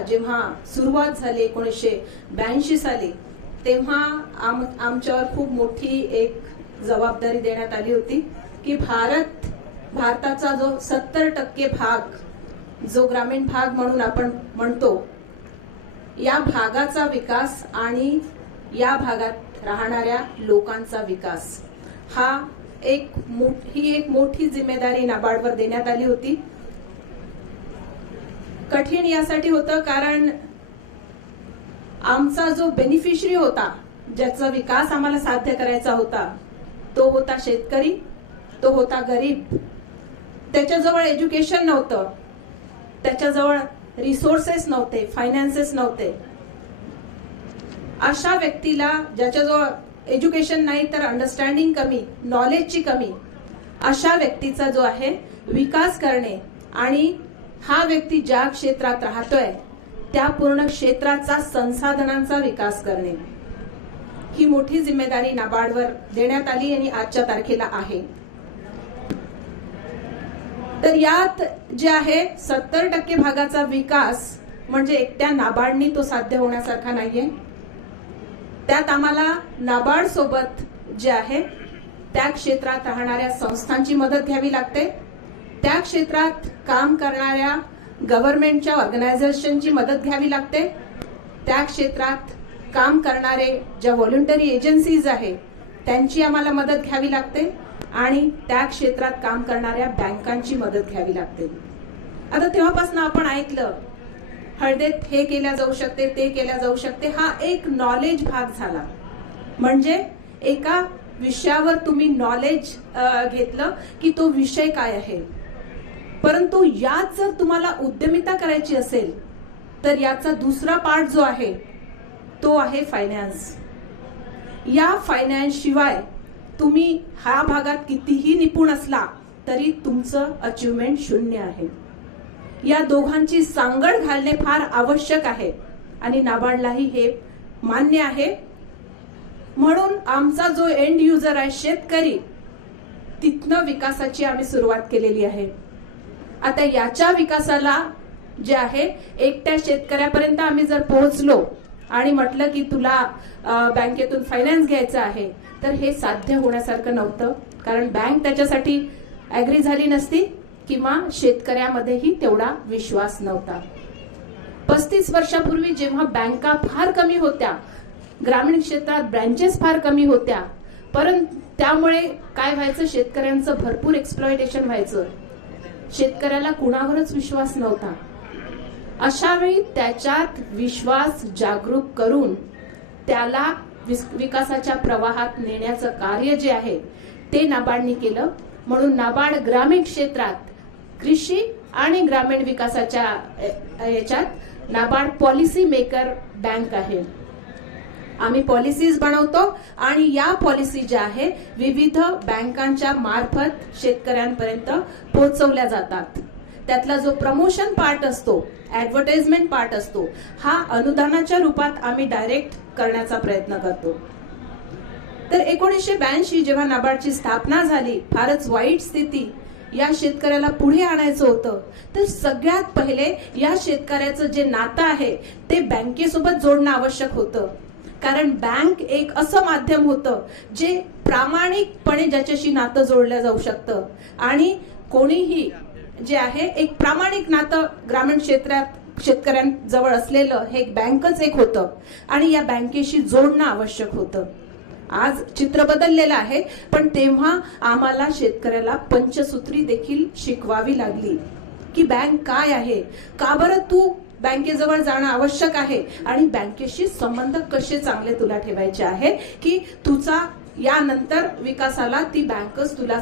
जेव्हा सुरुवात झाली 1982 साली, तेव्हा आमच्यावर खूप मोठी एक जबाबदारी देण्यात आली होती की भारताचा जो 70% भाग, जो ग्रामीण भाग म्हणून आपण म्हणतो, या भागाचा विकास आणि या भागात राहणाऱ्या लोकांचा विकास, ही एक मोठी जिम्मेदारी नाबार्डवर देण्यात आली होती. कठीण यासाठी होतं कारण आमचा जो बेनिफिशरी होता, ज्याचा विकास आम्हाला साध्य करायचा होता, तो होता शेतकरी, तो होता गरीब. त्याच्याजवळ एज्युकेशन नव्हतं, त्याच्याजवळ रिसोर्सेस नव्हते, फायनान्सेस नव्हते. अशा व्यक्तीला, ज्याच्याजवळ एज्युकेशन नाही तर अंडरस्टँडिंग कमी, नॉलेजची कमी, अशा व्यक्तीचा जो आहे विकास करणे आणि हा व्यक्ती ज्या क्षेत्रात राहतोय त्या पूर्ण क्षेत्राचा संसाधनांचा विकास करणे, ही मोठी जिम्मेदारी नाबार्डवर देण्यात आली आणि आजच्या तारखेला आहे. तर यात जे आहे 70% भागाचा विकास म्हणजे एकट्या नाबार्डनी तो साध्य होण्यासारखा नाहीये. त्यात आम्हाला नाबार्ड सोबत जे आहे त्या क्षेत्रात राहणाऱ्या संस्थांची मदत घ्यावी लागते, त्या क्षेत्रात काम करणाऱ्या गव्हर्नमेंटच्या ऑर्गनायझेशनची मदत घ्यावी लागते, त्या क्षेत्रात काम करणारे ज्या व्हॉलंटरी एजन्सीज आहे त्यांची आम्हाला मदत घ्यावी लागते आणि त्या क्षेत्रात काम करणाऱ्या बँकांची मदत घ्यावी लागते. आता तेव्हापासून आपण ऐकलं हळदेत हे केल्या जाऊ शकते, ते केल्या जाऊ शकते. हा एक नॉलेज भाग झाला. म्हणजे एका विषयावर तुम्ही नॉलेज घेतलं की तो विषय काय आहे. परंतु यात जर तुम्हाला उद्यमिता करायची असेल तर याचा दुसरा पार्ट जो आहे तो आहे फायनान्स. या फायनान्स शिवाय तुम्ही ह्या भागात कितीही निपुण असला तरी तुमचं अचिव्हमेंट 0 आहे. या दोघांची सांगड घालणे फार आवश्यक आहे आणि नाबार्डलाही हे मान्य आहे. म्हणून आमचा जो एंड युजर आहे शेतकरी, तिथनं विकासाची आम्ही सुरुवात केलेली आहे. आता याच्या विकासाला जे आहे एकट्या शेतकऱ्यापर्यंत आम्ही जर पोहोचलो आणि म्हटलं की तुला बँकेतून फायनान्स घ्यायचा आहे, तर हे साध्य होण्यासारखं नव्हतं. कारण बँक त्याच्यासाठी ऍग्री झाली नसती किंवा शेतकऱ्यामध्येही तेवढा विश्वास नव्हता. 35 वर्षापूर्वी जेव्हा बँका फार कमी होत्या, ग्रामीण क्षेत्रात ब्रँचेस फार कमी होत्या, परंतु त्यामुळे काय व्हायचं, शेतकऱ्यांचं भरपूर एक्सप्लॉयटेशन व्हायचं. शेतकऱ्याला कुणावरच विश्वास नव्हता. अशा वेळी त्याच्यात विश्वास जागरूक करून त्याला विकासाच्या प्रवाहात नेण्याचं कार्य जे आहे ते नाबार्डने केलं. म्हणून नाबार्ड ग्रामीण क्षेत्रात कृषी आणि ग्रामीण विकासाच्या याच्यात नाबार्ड पॉलिसी मेकर बँक आहे. आम्ही पॉलिसीज बनवतो आणि या पॉलिसी ज्या आहे विविध बँकांच्या मार्फत शेतकऱ्यांपर्यंत पोहोचवल्या जातात. त्यातला जो प्रमोशन पार्ट असतो, ऍडव्हर्टाइजमेंट पार्ट असतो, हा अनुदानाच्या रूपात आम्ही डायरेक्ट करण्याचा प्रयत्न करतो. तर 1982 जेव्हा नाबार्डची स्थापना झाली, फारच वाईट स्थिती, या शेतकऱ्याला पुढे आणायचं होतं. तर सगळ्यात पहिले या शेतकऱ्याचं जे नातं आहे ते बँकेसोबत जोडणं आवश्यक होतं. कारण बँक एक असं माध्यम होतं जे प्रामाणिकपणे ज्याच्याशी नातं जोडलं जाऊ शकतं आणि कोणीही जे आहे एक प्रामाणिक नातं ग्रामीण क्षेत्रात शेतकऱ्यांजवळ असलेलं हे बँकच एक होतं आणि या बँकेशी जोडणं आवश्यक होतं. आज चित्र बदललेलं आहे, पण तेव्हा आम्हाला शेतकऱ्याला पंचसूत्री देखील शिकवावी लागली की बँक काय आहे, का बरं तू बँकेजवळ जाणं आवश्यक आहे आणि बँकेशी संबंध कसे चांगले तुला ठेवायचे आहे की तुझा यानंतर विकासाला ती बँकच तुला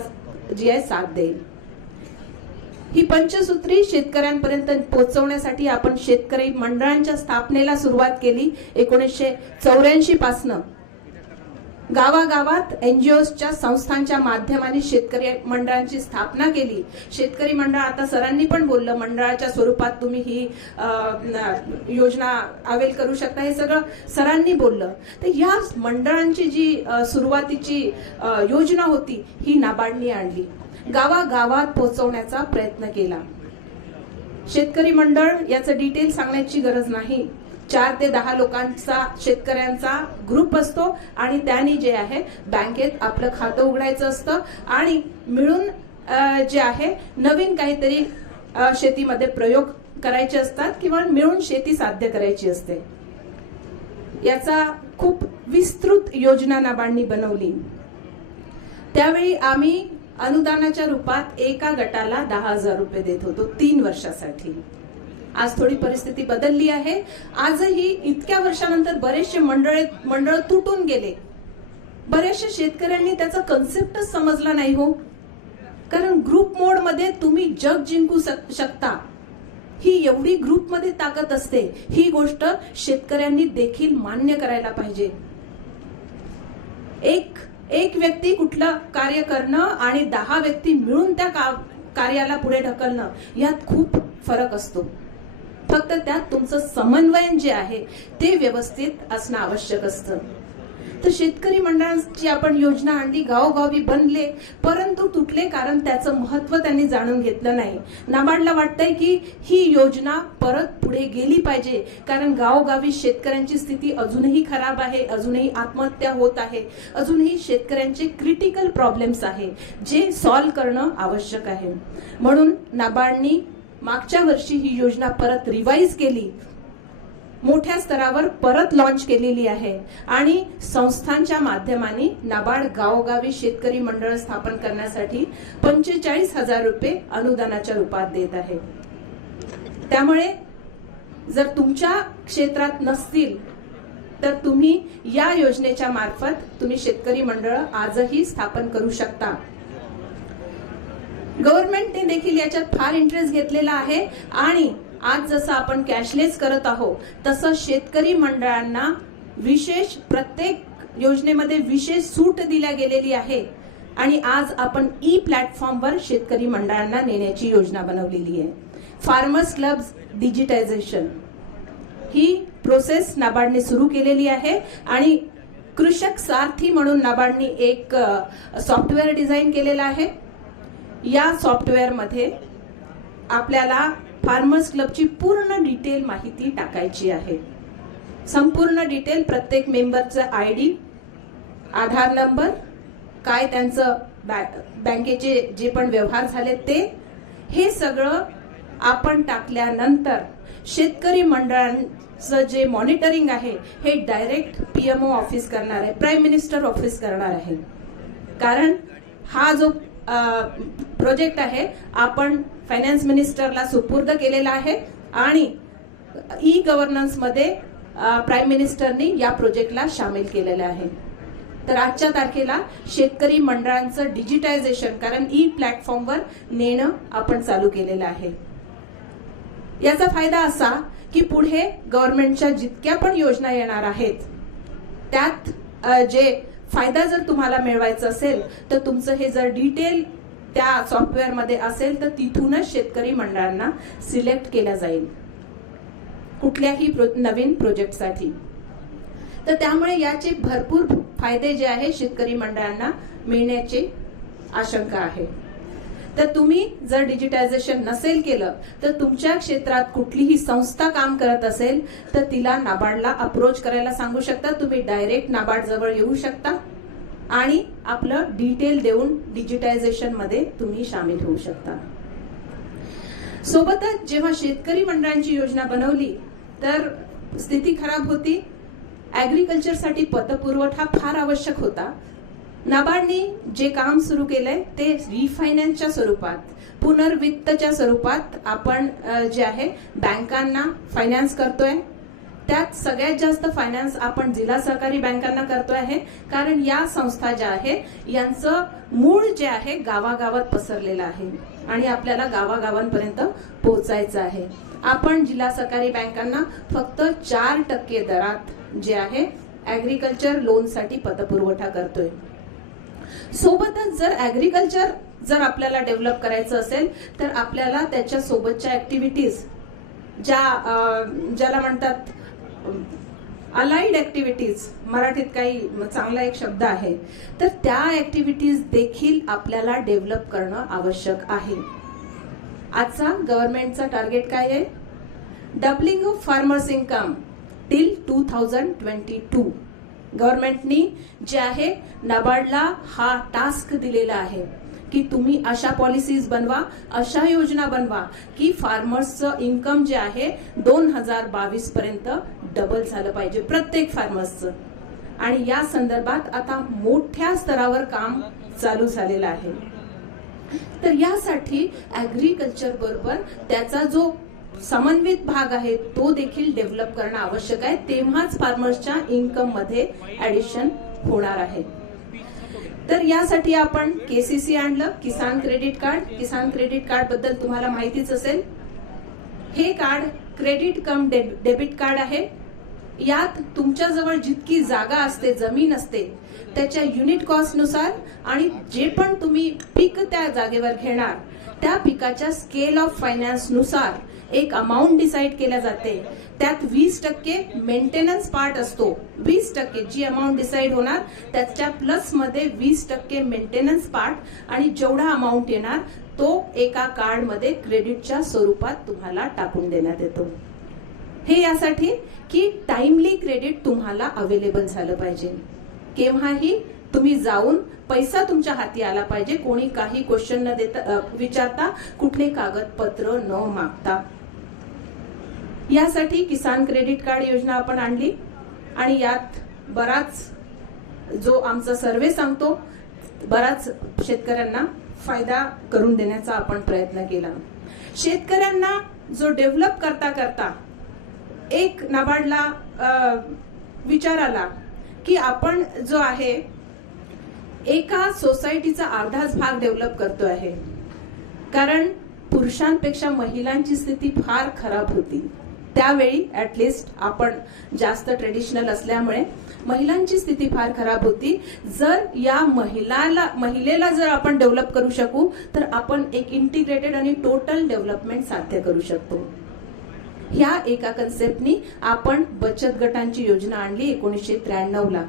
जी आहे साथ देईल. ही पंचसूत्री शेतकऱ्यांपर्यंत पोहोचवण्यासाठी आपण शेतकरी मंडळांच्या स्थापनेला सुरुवात केली. 1984 पासनं गावागावात एनजीओच्या संस्थांच्या माध्यमाने शेतकरी मंडळांची स्थापना केली. शेतकरी मंडळ, आता सरांनी पण बोललं, मंडळाच्या स्वरूपात तुम्ही ही योजना अवेल करू शकता, हे सगळं सरांनी बोललं. तर या मंडळांची जी सुरुवातीची योजना होती ही नाबार्डने आणली, गावागावात पोहोचवण्याचा प्रयत्न केला. शेतकरी मंडळ याचं डिटेल सांगण्याची गरज नाही. 4 ते 10 लोकांचा शेतकऱ्यांचा ग्रुप असतो आणि त्यांनी जे आहे बँकेत आपलं खातं उघडायचं असतं आणि मिळून जे आहे नवीन काहीतरी शेतीमध्ये प्रयोग करायचे असतात किंवा मिळून शेती साध्य करायची असते. याचा खूप विस्तृत योजना नाबार्डनी बनवली. त्यावेळी आम्ही अनुदानाच्या रूपात एका गटाला 10,000 रुपये देत होतो 3 वर्षासाठी. आज थोडी परिस्थिती बदलली आहे. आजही इतक्या वर्षानंतर बरेचसे मंडळ तुटून गेले. बऱ्याचशा शेतकऱ्यांनी त्याचा कन्सेप्टच समजला नाही हो. कारण ग्रुप मोड मध्ये तुम्ही जग जिंकू शकता, ही एवढी ग्रुप मध्ये ताकद असते. ही गोष्ट शेतकऱ्यांनी देखील मान्य करायला पाहिजे. एक व्यक्ती कुठलं कार्य करणं आणि 10 व्यक्ती मिळून त्या कार्याला पुढे ढकलणं यात खूप फरक असतो. फक्त त्यात तुमचं समन्वयन जे आहे ते व्यवस्थित असणं आवश्यक असतं. तर शेतकरी मंडळांची आपण योजना आणली, गावोगावी बनले, परंतु तुटले कारण त्याचं महत्व त्यांनी जाणून घेतलं नाही. नाबार्डला वाटतंय की ही योजना परत पुढे गेली पाहिजे, कारण गावोगावी शेतकऱ्यांची स्थिती अजूनही खराब आहे, अजूनही आत्महत्या होत आहे, अजूनही शेतकऱ्यांचे क्रिटिकल प्रॉब्लेम्स आहे जे सॉल्व्ह करणं आवश्यक आहे. म्हणून नाबार्डनी मागच्या वर्षी ही योजना परत रिवाइज केली, मोठ्या स्तरावर परत लॉन्च केलेली आहे आणि संस्थांच्या माध्यमाने नाबार्ड गावोगावी शेतकरी मंडळ स्थापन करण्यासाठी 45,000 रुपये अनुदानाच्या रूपात देत आहे. त्यामुळे जर तुमच्या क्षेत्रात नसतील तर तुम्ही या योजनेच्या मार्फत तुम्ही शेतकरी मंडळ आजही स्थापन करू शकता. गव्हर्नमेंटने देखील याच्यात फार इंटरेस्ट घेतलेला आहे आणि आज जसं आपण कॅशलेस करत आहोत तसं शेतकरी मंडळांना विशेष प्रत्येक योजनेमध्ये विशेष सूट दिल्या गेलेली आहे आणि आज आपण ई प्लॅटफॉर्मवर शेतकरी मंडळांना नेण्याची योजना बनवलेली आहे. फार्मर्स क्लब्स डिजिटायझेशन ही प्रोसेस नाबार्डने सुरू केलेली आहे आणि कृषक सारथी म्हणून नाबार्डने एक सॉफ्टवेअर डिझाईन केलेला आहे. या सॉफ्टवेअरमध्ये आपल्याला फार्मर्स क्लबची पूर्ण डिटेल माहिती टाकायची आहे. संपूर्ण डिटेल, प्रत्येक मेंबरचं ID, आधार नंबर, काय त्यांचं बँकेचे जे पण व्यवहार झाले ते, हे सगळं आपण टाकल्यानंतर शेतकरी मंडळांचं जे मॉनिटरिंग आहे हे डायरेक्ट PMO ऑफिस करणार आहे, प्राईम मिनिस्टर ऑफिस करणार आहे. कारण हा जो प्रोजेक्ट आहे आपण फायनान्स मिनिस्टरला सुपूर्द केलेला आहे आणि ई गव्हर्नन्स मध्ये प्राईम मिनिस्टरनी या प्रोजेक्टला सामील केलेलं आहे. तर आजच्या तारखेला शेतकरी मंडळांचं डिजिटायझेशन कारण ई प्लॅटफॉर्मवर नेणं आपण चालू केलेलं आहे. याचा फायदा असा की पुढे गव्हर्नमेंटच्या जितक्या पण योजना येणार आहेत त्यात जे फायदा जर तुम्हाला मिळवायचा असेल तर तुमचं हे जर डिटेल त्या सॉफ्टवेअर मध्ये असेल तर तिथूनच शेतकरी मंडळांना सिलेक्ट केला जाईल कुठल्याही नवीन प्रोजेक्टसाठी. तर त्यामुळे याचे भरपूर फायदे जे आहे शेतकरी मंडळांना मिळण्याची आशंका आहे. तर तुम्ही जर डिजिटायझेशन नसेल केलं तर तुमच्या क्षेत्रात कुठलीही संस्था काम करत असेल तर तिला नाबार्डला अप्रोच करायला सांगू शकता. तुम्ही डायरेक्ट नाबार्ड जवळ येऊ शकता आणि आपलं डिटेल देऊन डिजिटायझेशन मध्ये तुम्ही सामील होऊ शकता. सोबतच जेव्हा शेतकरी मंडळांची योजना बनवली तर स्थिती खराब होती. ऍग्रीकल्चरसाठी पतपुरवठा फार आवश्यक होता. नाबार्डने जे काम सुरू केलंय ते रिफायनान्सच्या स्वरूपात, पुनर्वित्तच्या स्वरूपात आपण जे आहे बँकांना फायनान्स करतोय. त्यात सगळ्यात जास्त फायनान्स आपण जिल्हा सहकारी बँकांना करतोय आहे कारण या संस्था ज्या आहे यांचं मूळ जे आहे गावागावात पसरलेलं आहे आणि आपल्याला गावागावांपर्यंत पोहोचायचं आहे. आपण जिल्हा सहकारी बँकांना फक्त 4% दरात जे आहे ऍग्रीकल्चर लोनसाठी पतपुरवठा करतोय. सोबतच जर ऍग्रीकल्चर जर आपल्याला डेव्हलप करायचं असेल तर आपल्याला त्याच्या सोबतच्या ऍक्टिव्हिटीज ज्याला म्हणतात अलाइड ऍक्टिव्हिटीज, मराठीत काही चांगला एक शब्द आहे, तर त्या ऍक्टिव्हिटीज देखील आपल्याला डेव्हलप करणं आवश्यक आहे. आजचा गव्हर्नमेंटचा टार्गेट काय आहे? Doubling of farmers income till 2022. गव्हर्नमेंटनी जे आहे नाबार्डला हा टास्क दिलेला आहे की तुम्ही अशा पॉलिसीज बनवा, अशा योजना बनवा की फार्मर्सचं इन्कम जे आहे 2022 पर्यंत डबल झालं पाहिजे प्रत्येक फार्मर्सचं. आणि या संदर्भात आता मोठ्या स्तरावर काम चालू झालेलं आहे. तर यासाठी ऍग्रीकल्चर बरोबर त्याचा जो समन्वित भाग आहे तो देखील डेव्हलप करणं आवश्यक आहे. तेव्हाच फार्मर्सच्या इन्कम मध्ये ऍडिशन होणार आहे. तर यासाठी आपण केसीसी आणलं, किसान क्रेडिट कार्ड. किसान क्रेडिट कार्ड बद्दल तुम्हाला माहितीच असेल. हे कार्ड क्रेडिट कम डेबिट कार्ड आहे. यात तुमच्याजवळ जितकी जागा असते, जमीन असते, त्याच्या युनिट कॉस्ट नुसार आणि जे पण तुम्ही पीक त्या जागेवर घेणार त्या पिकाच्या स्केल ऑफ फायनान्स नुसार एक अमाऊंट डिसाइड केल्या जाते. त्यात 20% मेंटेनन्स पार्ट असतो. 20% जी अमाऊंट डिसाइड होणार त्याच्या प्लस मध्ये 20% मेंटेनन्स पार्ट आणि जेवढा अमाऊंट येणार तो एका कार्ड मध्ये क्रेडिटच्या स्वरूपात तुम्हाला टाकून देण्यात येतो. हे यासाठी की टाइमली क्रेडिट तुम्हाला अवेलेबल झालं पाहिजे. केव्हाही तुम्ही जाऊन पैसा तुमच्या हाती आला पाहिजे, कोणी काही क्वेश्चन न देता विचारता, कुठले कागदपत्र न मागता. यासाठी किसान क्रेडिट कार्ड योजना आपण आणली आणि यात बराच जो आमचा सर्वे सांगतो बराच शेतकऱ्यांना फायदा करून देण्याचा आपण प्रयत्न केला. शेतकऱ्यांना जो डेव्हलप करता करता एक नाबार्डला विचार आला की आपण जो आहे एका सोसायटीचा अर्धाच भाग डेव्हलप करतो आहे. कारण पुरुषांपेक्षा महिलांची स्थिती फार खराब होती त्यावेळी. ऍटलिस्ट आपण जास्त ट्रेडिशनल असल्यामुळे महिलांची स्थिती फार खराब होती. जर या महिलेला जर आपण डेव्हलप करू शकू तर आपण एक इंटिग्रेटेड आणि टोटल डेव्हलपमेंट साध्य करू शकतो. ह्या एका कन्सेप्टनी आपण बचत गटांची योजना आणली 1993 ला.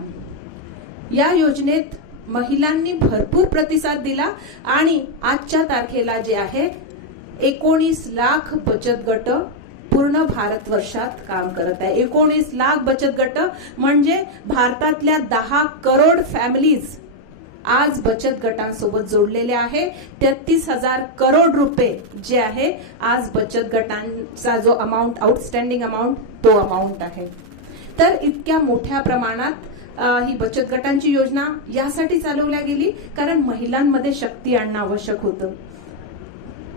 या योजनेत महिलांनी भरपूर प्रतिसाद दिला आणि आजच्या तारखेला जे आहे 19 लाख बचत गट पूर्ण भारतवर्षात काम करत आहे. 19 लाख बचत गट म्हणजे भारतातल्या 10 करोड फॅमिलीज आज बचत गटांसोबत जोडलेले आहे. 33,000 करोड रुपये जे आहे आज बचत गटांचा जो अमाऊंट आउटस्टँडिंग अमाऊंट तो अमाऊंट आहे. तर इतक्या मोठ्या प्रमाणात ही बचत गटांची योजना यासाठी चालवल्या गेली कारण महिलांमध्ये शक्ती आणणं आवश्यक होतं.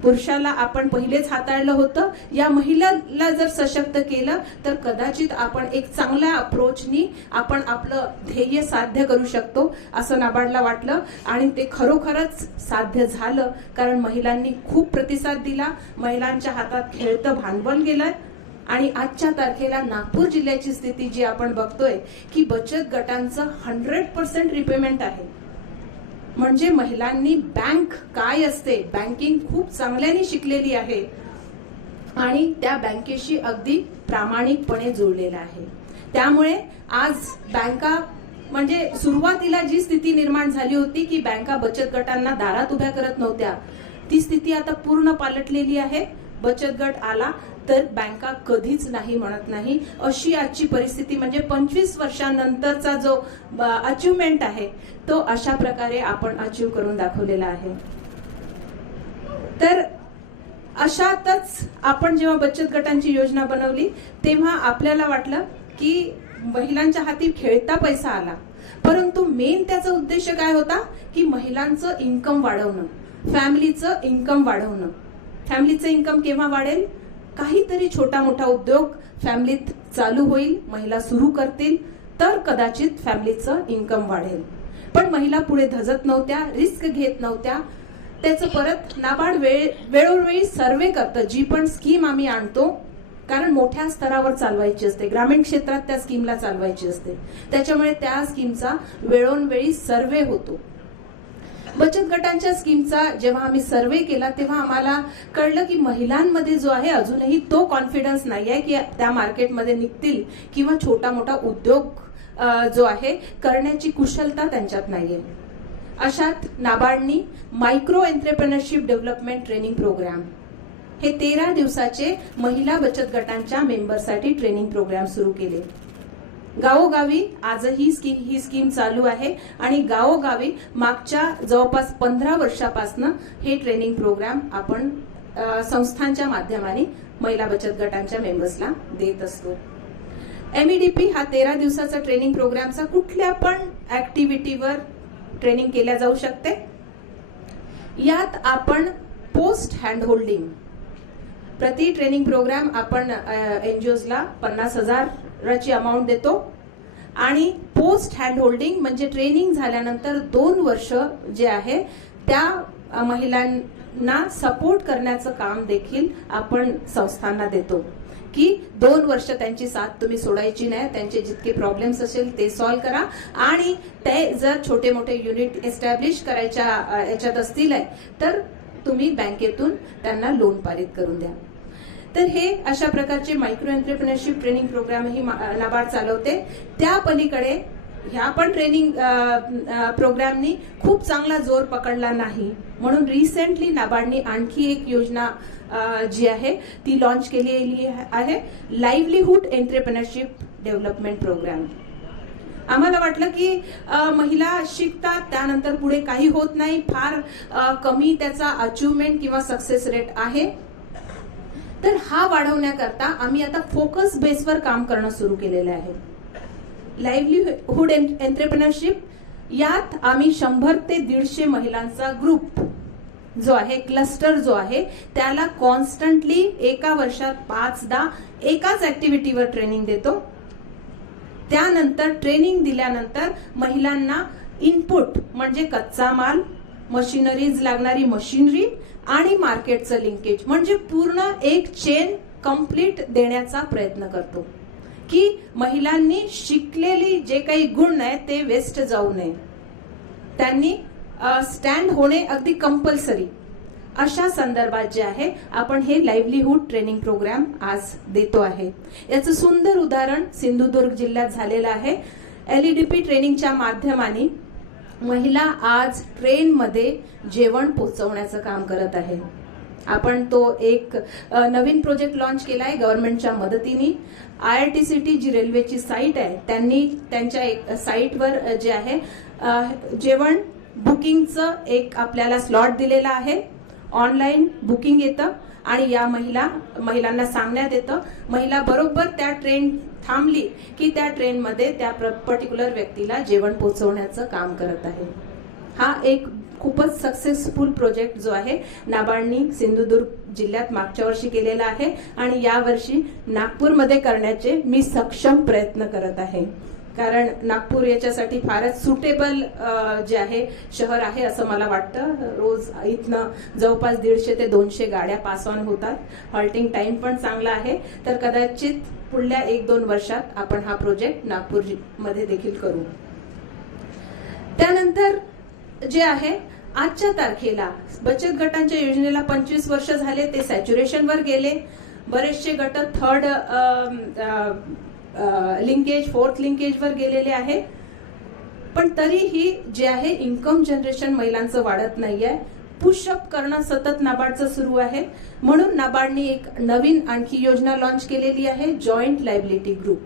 पुरुषाला आपण पहिलेच हाताळलं होतं. या महिलाला जर सशक्त केलं तर कदाचित आपण एक चांगल्या अप्रोचनी आपण आपलं ध्येय साध्य करू शकतो असं नाबार्डला वाटलं आणि ते खरोखरच साध्य झालं. कारण महिलांनी खूप प्रतिसाद दिला, महिलांच्या हातात खेळतं भांडवल गेलं आणि आजच्या तारखेला नागपूर जिल्ह्याची स्थिती जी आपण बघतोय की बचत गटांचं 100% रिपेमेंट आहे. म्हणजे महिलांनी बँक काय असते, बँकिंग खूप चांगल्याने शिकलेली आहे आणि त्या बँकेशी अगदी प्रामाणिकपणे जोडलेला आहे. त्यामुळे आज बँका म्हणजे सुरुवातीला जी स्थिती निर्माण झाली होती की बँका बचत गटांना दारात उभ्या करत नव्हत्या, ती स्थिती आता पूर्ण पालटलेली आहे. बचत गट आला तर बँका कधीच नाही म्हणत नाही अशी आजची परिस्थिती. म्हणजे 25 वर्षांनंतरचा जो अचिव्हमेंट आहे तो अशा प्रकारे आपण अचीव करून दाखवलेला आहे. तर अशातच आपण जेव्हा बचत गटांची योजना बनवली तेव्हा आपल्याला वाटलं की महिलांच्या हाती खेळता पैसा आला, परंतु मेन त्याचा उद्देश काय होता की महिलांचं इन्कम वाढवणं, फॅमिलीचं इन्कम वाढवणं. फॅमिलीचं इन्कम केव्हा वाढेल? काहीतरी छोटा मोठा उद्योग फॅमिलीत चालू होईल, महिला सुरू करतील तर कदाचित फॅमिलीचं इन्कम वाढेल. पण महिला पुढे धजत नव्हत्या, रिस्क घेत नव्हत्या. त्याचं परत नाबार्ड वेळोवेळी सर्वे करतं. जी पण स्कीम आम्ही आणतो कारण मोठ्या स्तरावर चालवायची असते, ग्रामीण क्षेत्रात त्या स्कीमला चालवायची असते, त्याच्यामुळे त्या स्कीमचा वेळोवेळी सर्वे होतो. बचत गटांच्या स्कीमचा जेव्हा आम्ही सर्वे केला तेव्हा आम्हाला कळलं की महिलांमध्ये जो आहे अजूनही तो कॉन्फिडन्स नाही आहे की त्या मार्केटमध्ये निघतील किंवा छोटा मोठा उद्योग जो आहे करण्याची कुशलता त्यांच्यात नाहीये. अशात नाबार्डनी micro entrepreneurship development training programme हे 13 दिवसाचे महिला बचत गटांच्या मेंबरसाठी ट्रेनिंग प्रोग्राम सुरू केले. गावोगावी आजही ही स्कीम चालू आहे आणि गावोगावी मागच्या जवळपास 15 वर्षापासून हे ट्रेनिंग प्रोग्राम आपण संस्थांच्या माध्यमाने महिला बचत गटांच्या मेंबर्सला देत असतो. MEDP हा 13 दिवसाचा ट्रेनिंग प्रोग्रामचा कुठल्या पण ऍक्टिव्हिटीवर ट्रेनिंग केल्या जाऊ शकते. यात आपण पोस्ट हँड होल्डिंग प्रति ट्रेनिंग प्रोग्राम आपण NGOsला 50,000ची अमाऊंट देतो आणि पोस्ट हँड होल्डिंग म्हणजे ट्रेनिंग झाल्यानंतर 2 वर्ष जे आहे त्या महिलांना सपोर्ट करण्याचं काम देखील आपण संस्थांना देतो की 2 वर्ष त्यांची साथ तुम्ही सोडायची नाही. त्यांचे जितके प्रॉब्लेम्स असेल ते सॉल्व्ह करा आणि ते जर छोटे मोठे युनिट एस्टॅब्लिश करायच्या याच्यात असतील तर तुम्ही बँकेतून त्यांना लोन पारित करून द्या. तर हे अशा प्रकारचे मायक्रो एंटरप्रेन्योरशिप ट्रेनिंग प्रोग्रामही नाबार्ड चालवते. त्या पलीकडे ह्या पण ट्रेनिंग प्रोग्रामनी खूप चांगला जोर पकडला नाही म्हणून रिसेंटली नाबार्डनी आणखी एक योजना जी आहे ती लॉन्च केलेली आहे, लाईव्हलीहूड एंटरप्रेन्योरशिप डेव्हलपमेंट प्रोग्राम. आम्हाला वाटलं की महिला शिकतात त्यानंतर पुढे काही होत नाही, फार कमी त्याचा अचिव्हमेंट किंवा सक्सेस रेट आहे. तर हा वाढवण्याकरता आम्ही आता फोकस बेसवर काम करणं सुरू केलेलं आहे. लाईव्हलीहूड एंटरप्रेन्योरशिप यात आम्ही 100 ते 150 महिलांचा ग्रुप जो आहे, क्लस्टर जो आहे, त्याला कॉन्स्टंटली एका वर्षात 5दा एकाच ऍक्टिव्हिटीवर ट्रेनिंग देतो. त्यानंतर ट्रेनिंग दिल्यानंतर महिलांना इनपुट म्हणजे कच्चा माल, मशिनरीज लागणारी मशिनरी आणि मार्केटचं लिंकेज म्हणजे पूर्ण एक चेन कंप्लीट देण्याचा प्रयत्न करतो की महिलांनी शिकलेली जे काही गुण आहेत ते वेस्ट जाऊ नये. त्यांनी स्टँड होणे अगदी कंपल्सरी अशा संदर्भात जे आहे आपण हे लाईव्हलीहूड ट्रेनिंग प्रोग्राम आज देतो आहे. याचं सुंदर उदाहरण सिंधुदुर्ग जिल्ह्यात झालेलं आहे. LEDP ट्रेनिंगच्या माध्यमाने महिला आज ट्रेनमध्ये जेवण पोहोचवण्याचं काम करत आहे. आपण तो एक नवीन प्रोजेक्ट लॉन्च केलाय गव्हर्नमेंटच्या मदतीने. IRTCT जी रेल्वेची साईट आहे त्यांनी त्यांच्या एक साईटवर जे आहे जेवण बुकिंगचं एक आपल्याला स्लॉट दिलेला आहे. ऑनलाईन बुकिंग येतं आणि या महिलांना सांगण्यात येतं. महिला बरोबर त्या ट्रेन थांबली की त्या ट्रेनमध्ये त्या पर्टिक्युलर व्यक्तीला जेवण पोहोचवण्याचं काम करत आहे. हा एक खूपच सक्सेसफुल प्रोजेक्ट जो आहे नाबार्डनी सिंधुदुर्ग जिल्ह्यात मागच्या वर्षी केलेला आहे आणि या वर्षी नागपूरमध्ये करण्याचे मी सक्षम प्रयत्न करत आहे. कारण नागपूर याच्यासाठी फारच सुटेबल जे आहे शहर आहे असं मला वाटतं. रोज इथनं जवळपास 150 ते 200 गाड्या पास ऑन होतात. हॉल्टिंग टाइम पण चांगला आहे. तर कदाचित पुढल्या 1-2 वर्षात आपण हा प्रोजेक्ट नागपूर मध्ये देखील करू. त्यानंतर जे आहे आजच्या तारखेला बचत गटांच्या योजनेला 25 वर्ष झाले, ते सॅच्युरेशनवर गेले. बरेचसे गट थर्ड लिंकेज, फोर्थ लिंकेजवर गेलेले आहे. पण तरीही जे आहे इन्कम जनरेशन महिलांचं वाढत नाहीये. पुशअप करणं सतत नाबार्डचं सुरू आहे. म्हणून नाबार्डने एक नवीन आणखी योजना लॉन्च केलेली आहे, जॉईंट लायबिलिटी ग्रुप.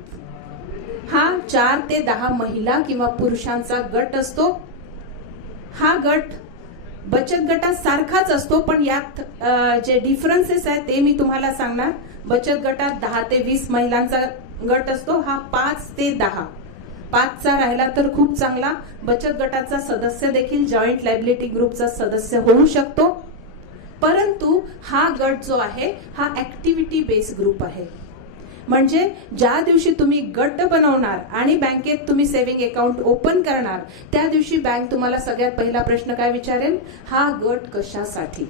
हा 4 ते 10 महिला किंवा पुरुषांचा गट असतो. हा गट बचत गटासारखाच असतो पण यात जे डिफरन्सेस आहेत ते मी तुम्हाला सांगणार. बचत गटात 10 ते 20 महिलांचा गट असतो. हा 5 ते 10, 5चा राहिला तर खूप चांगला. बचत गटाचा सदस्य देखील जॉईंट लायबिलिटी ग्रुपचा सदस्य होऊ शकतो. परंतु हा गट जो आहे हा ऍक्टिव्हिटी बेस्ड ग्रुप आहे. म्हणजे ज्या दिवशी तुम्ही गट बनवणार आणि बँकेत तुम्ही सेव्हिंग अकाउंट ओपन करणार त्या दिवशी बँक तुम्हाला सगळ्यात पहिला प्रश्न काय विचारेल, हा गट कशासाठी.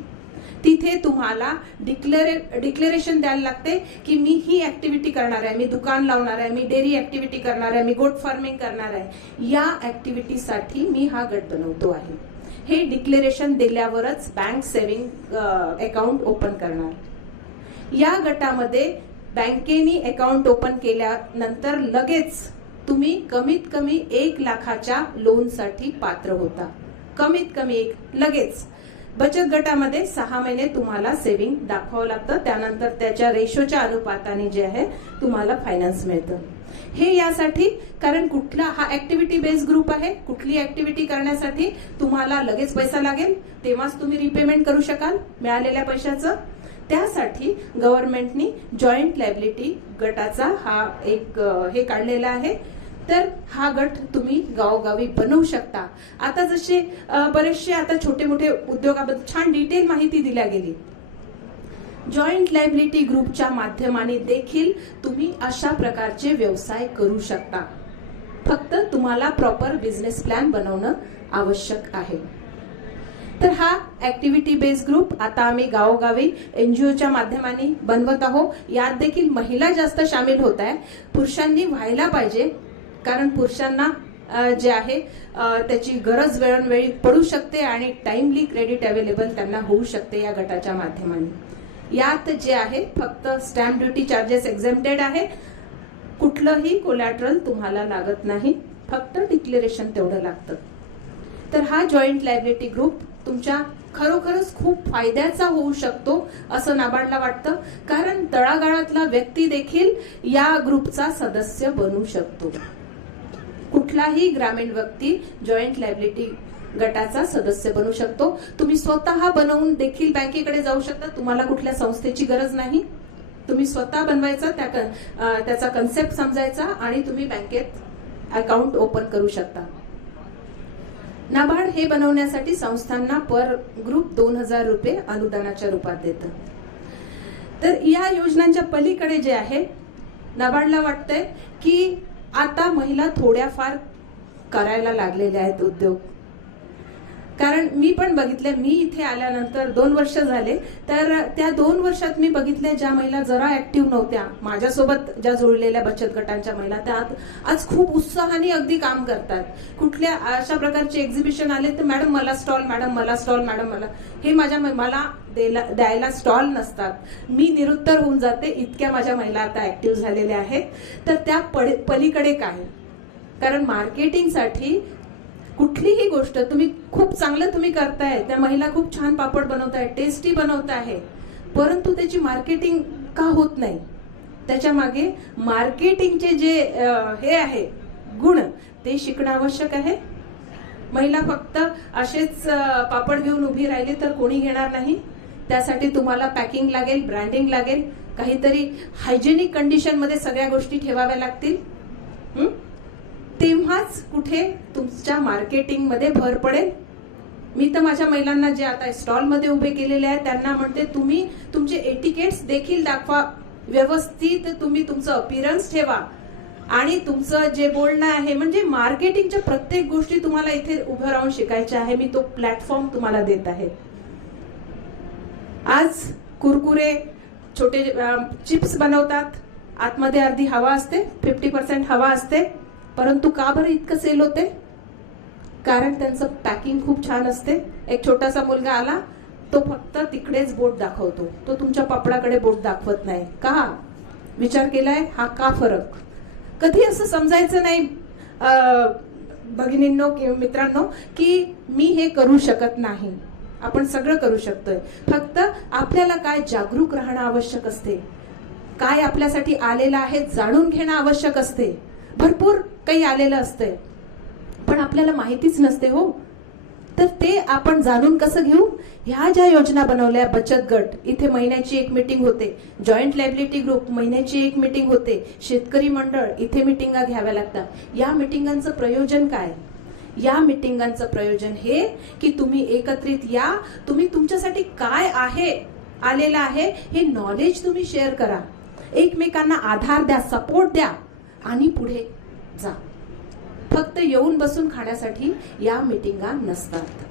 तिथे तुम्हाला डिक्लेरेशन द्यायला लागते की मी ही ऍक्टिव्हिटी करणार आहे, मी दुकान लावणार आहे, मी डेअरी ऍक्टिव्हिटी करणार आहे, मी गोट फार्मिंग करणार आहे, या ऍक्टिव्हिटीसाठी मी हा गट बनवतो आहे. हे डिक्लेरेशन दिल्यावरच बँक सेव्हिंग अकाउंट ओपन करणार. या गटामध्ये बँकेनी अकाउंट ओपन केल्यानंतर लगेच तुम्ही कमीत कमी 1 लाखाच्या लोनसाठी पात्र होता. कमीत कमी लगेच. बचत गटामध्ये 6 महिने तुम्हाला सेव्हिंग दाखवावं लागतं, त्यानंतर त्याच्या रेशोच्या अनुपाताने जे आहे तुम्हाला फायनान्स मिळतं. हे यासाठी कारण कुठला हा ऍक्टिव्हिटी बेस्ड ग्रुप आहे, कुठली ऍक्टिव्हिटी करण्यासाठी तुम्हाला लगेच पैसा लागेल तेव्हाच तुम्ही रिपेमेंट करू शकाल मिळालेल्या पैशाचं. त्यासाठी गव्हर्नमेंटनी जॉईंट लायबिलिटी गटाचा हा एक हे काढलेला आहे. तर हा गट तुम्ही गावोगावी बनवू शकता. आता जसे बरेचसे आता छोटे मोठे उद्योगाबद्दल छान डिटेल माहिती दिल्या गेली. जॉईंट लायबिलिटी ग्रुपच्या माध्यमाने देखील तुम्ही अशा प्रकारचे व्यवसाय करू शकता. फक्त तुम्हाला प्रॉपर बिझनेस प्लॅन बनवणं आवश्यक आहे. तर हा ऍक्टिव्हिटी बेस्ड ग्रुप आता आम्ही गावोगावी NGOच्या माध्यमाने बनवत आहोत. यात देखील महिला जास्त सामील होत आहे. पुरुषांनी व्हायला पाहिजे, कारण पुरुषांना जे आहे त्याची गरज वेळोवेळी पडू शकते आणि टाइमली क्रेडिट अवेलेबल त्यांना होऊ शकते या गटाच्या माध्यमाने. यात जे आहे फक्त स्टॅम्प ड्युटी चार्जेस एक्झेम्प्टेड आहे. कुठलंही कोलॅटरल तुम्हाला लागत नाही, फक्त डिक्लेरेशन तेवढं लागतं. तर हा जॉईंट लायबिलिटी ग्रुप तुमच्या खरोखरच खूप फायद्याचा होऊ शकतो असं नाबार्डला वाटतं, कारण तळागाळातला व्यक्ती देखील या ग्रुपचा सदस्य बनू शकतो. कुठलाही ग्रामीण व्यक्ती जॉईंट लायबिलिटी गटाचा सदस्य बनू शकतो. तुम्ही स्वतः बनवून देखील बँकेकडे जाऊ शकता. तुम्हाला कुठल्या संस्थेची गरज नाही. तुम्ही स्वतः बनवायचा, त्याचा कन्सेप्ट समजायचा आणि तुम्ही बँकेत अकाउंट ओपन करू शकता. नाबार्ड हे बनवण्यासाठी संस्थांना पर ग्रुप 2000 रुपये अनुदानाच्या रूपात देतं. तर या योजनांच्या पलीकडे जे आहे नाबार्डला वाटतंय की आता महिला थोड्याफार करायला लागलेल्या आहेत उद्योग. कारण मी पण बघितले, मी इथे आल्यानंतर 2 वर्ष झाले, तर त्या 2 वर्षात मी बघितले ज्या महिला जरा ऍक्टिव्ह नव्हत्या, माझ्यासोबत ज्या जोडलेल्या बचत गटांच्या महिला, त्या आज खूप उत्साहाने अगदी काम करतात. कुठल्या अशा प्रकारचे एक्झिबिशन आले तर मॅडम मला स्टॉल, मॅडम मला स्टॉल, मॅडम मला हे मला द्यायला स्टॉल नसतात. मी निरुत्तर होऊन जाते, इतक्या माझ्या महिला आता ऍक्टिव्ह झालेल्या आहेत. तर त्या पलीकडे काय, कारण मार्केटिंगसाठी कुठलीही गोष्ट तुम्ही खूप चांगलं तुम्ही करताय, त्या महिला खूप छान पापड बनवताय, टेस्टी बनवत आहे, परंतु त्याची मार्केटिंग का होत नाही? त्याच्या मागे मार्केटिंगचे जे हे आहे गुण ते शिकणं आवश्यक आहे. महिला फक्त असेच पापड घेऊन उभी राहिली तर कोणी घेणार नाही. त्यासाठी तुम्हाला पॅकिंग लागेल, ब्रँडिंग लागेल, काहीतरी हायजेनिक कंडिशन मध्ये सगळ्या गोष्टी ठेवाव्या लागतील. तेव्हाच कुठे तुमच्या मार्केटिंग मध्ये भर पडेल. मी तर माझ्या महिलांना जे आता स्टॉल मध्ये उभे केलेले आहेत त्यांना म्हणते, तुम्ही तुमचे एटिकेट्स देखील दाखवा, व्यवस्थित तुम्ही तुमचं अपीरन्स ठेवा आणि तुमचं जे बोलणं आहे म्हणजे मार्केटिंगच्या प्रत्येक गोष्टी तुम्हाला इथे उभं राहून शिकायच्या आहे. मी तो प्लॅटफॉर्म तुम्हाला देत आहे. आज कुरकुरे छोटे चिप्स बनवतात, आतमध्ये अर्धी हवा असते, 50% हवा असते, परंतु का बरं इतकं सेल होते? कारण त्यांचं पॅकिंग खूप छान असते. एक छोटासा मुलगा आला, तो फक्त तिकडेच बोट दाखवतो, तो तुमच्या पापडाकडे बोट दाखवत नाही. का? विचार केलाय हा का फरक? कधी असं समजायचं नाही भगिनींनो किंवा मित्रांनो की मी हे करू शकत नाही. आपण सगळं करू शकतोय, फक्त आपल्याला काय जागरूक राहणं आवश्यक असते, काय आपल्यासाठी आलेलं आहे जाणून घेणं आवश्यक असते. भरपूर काही आलेलं असते पण आपल्याला माहितीच नसते हो. तर ते आपण जाणून कसं घेऊ? ह्या ज्या योजना बनवल्या, बचत गट इथे महिन्याची एक मीटिंग होते, जॉईंट लायबिलिटी ग्रुप महिन्याची एक मीटिंग होते, शेतकरी मंडळ इथे मीटिंगा घ्याव्या लागतात. या मीटिंगांचं प्रयोजन काय? या मीटिंगांचं प्रयोजन हे की तुम्ही एकत्रित या, तुम्ही तुमच्यासाठी काय आहे आलेलं आहे हे नॉलेज तुम्ही शेअर करा, एकमेकांना आधार द्या, सपोर्ट द्या आणि पुढे जा. फक्त येऊन बसून खाण्यासाठी या मीटिंगा नसतात.